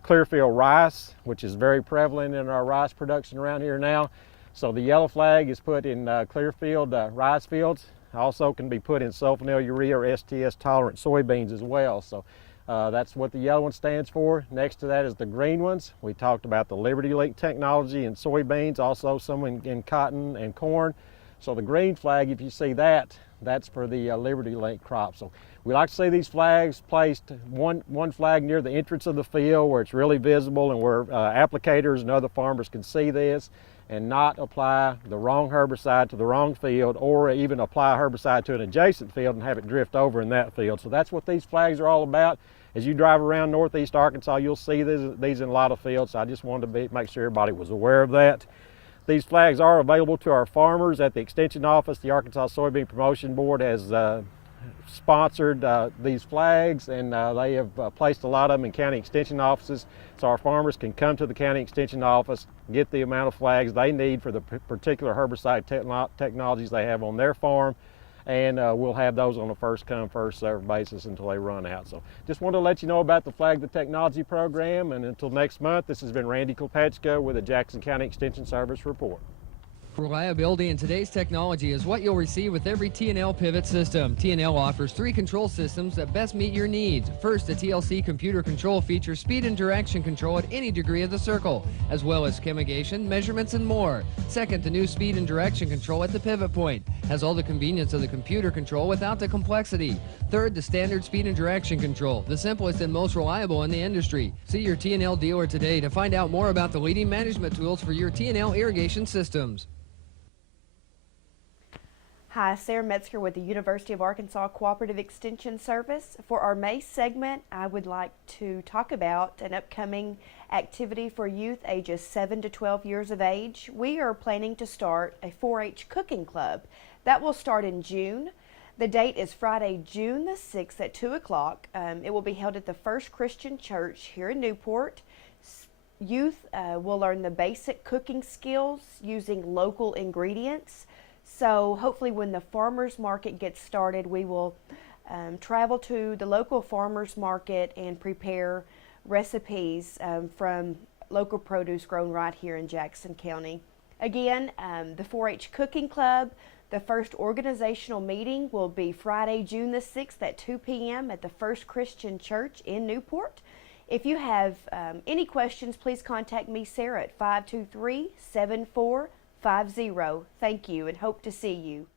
Clearfield rice, which is very prevalent in our rice production around here now. So the yellow flag is put in Clearfield rice fields. Also can be put in sulfonyl urea or STS tolerant soybeans as well. So that's what the yellow one stands for. Next to that is the green ones. We talked about the Liberty Link technology in soybeans, also some in cotton and corn. So the green flag, if you see that, that's for the Liberty Link crop. So we like to see these flags placed, one flag near the entrance of the field where it's really visible and where applicators and other farmers can see this and not apply the wrong herbicide to the wrong field, or even apply herbicide to an adjacent field and have it drift over in that field. So that's what these flags are all about. As you drive around northeast Arkansas, you'll see these in a lot of fields. So I just wanted to make sure everybody was aware of that. These flags are available to our farmers at the Extension Office. The Arkansas Soybean Promotion Board has sponsored these flags, and they have placed a lot of them in county extension offices, so our farmers can come to the county extension office, get the amount of flags they need for the particular herbicide technologies they have on their farm, and we'll have those on a first-come, first-served basis until they run out. So just wanted to let you know about the Flag the Technology program, and until next month, this has been Randy Kopechka with the Jackson County Extension Service Report. Reliability in today's technology is what you'll receive with every T&L pivot system. T&L offers 3 control systems that best meet your needs. First, the TLC computer control features speed and direction control at any degree of the circle, as well as chemigation, measurements, and more. Second, the new speed and direction control at the pivot point has all the convenience of the computer control without the complexity. Third, the standard speed and direction control, the simplest and most reliable in the industry. See your T&L dealer today to find out more about the leading management tools for your T&L irrigation systems. Hi, Sarah Metzger with the University of Arkansas Cooperative Extension Service. For our May segment, I would like to talk about an upcoming activity for youth ages 7 to 12 years of age. We are planning to start a 4-H cooking club. That will start in June. The date is Friday, June the 6th at 2 o'clock. It will be held at the First Christian Church here in Newport. Youth will learn the basic cooking skills using local ingredients. So hopefully when the farmers market gets started, we will travel to the local farmers market and prepare recipes from local produce grown right here in Jackson County. Again, the 4-H Cooking Club, the first organizational meeting will be Friday, June the 6th at 2 p.m. at the First Christian Church in Newport. If you have any questions, please contact me, Sarah, at 523-7450. Thank you and hope to see you.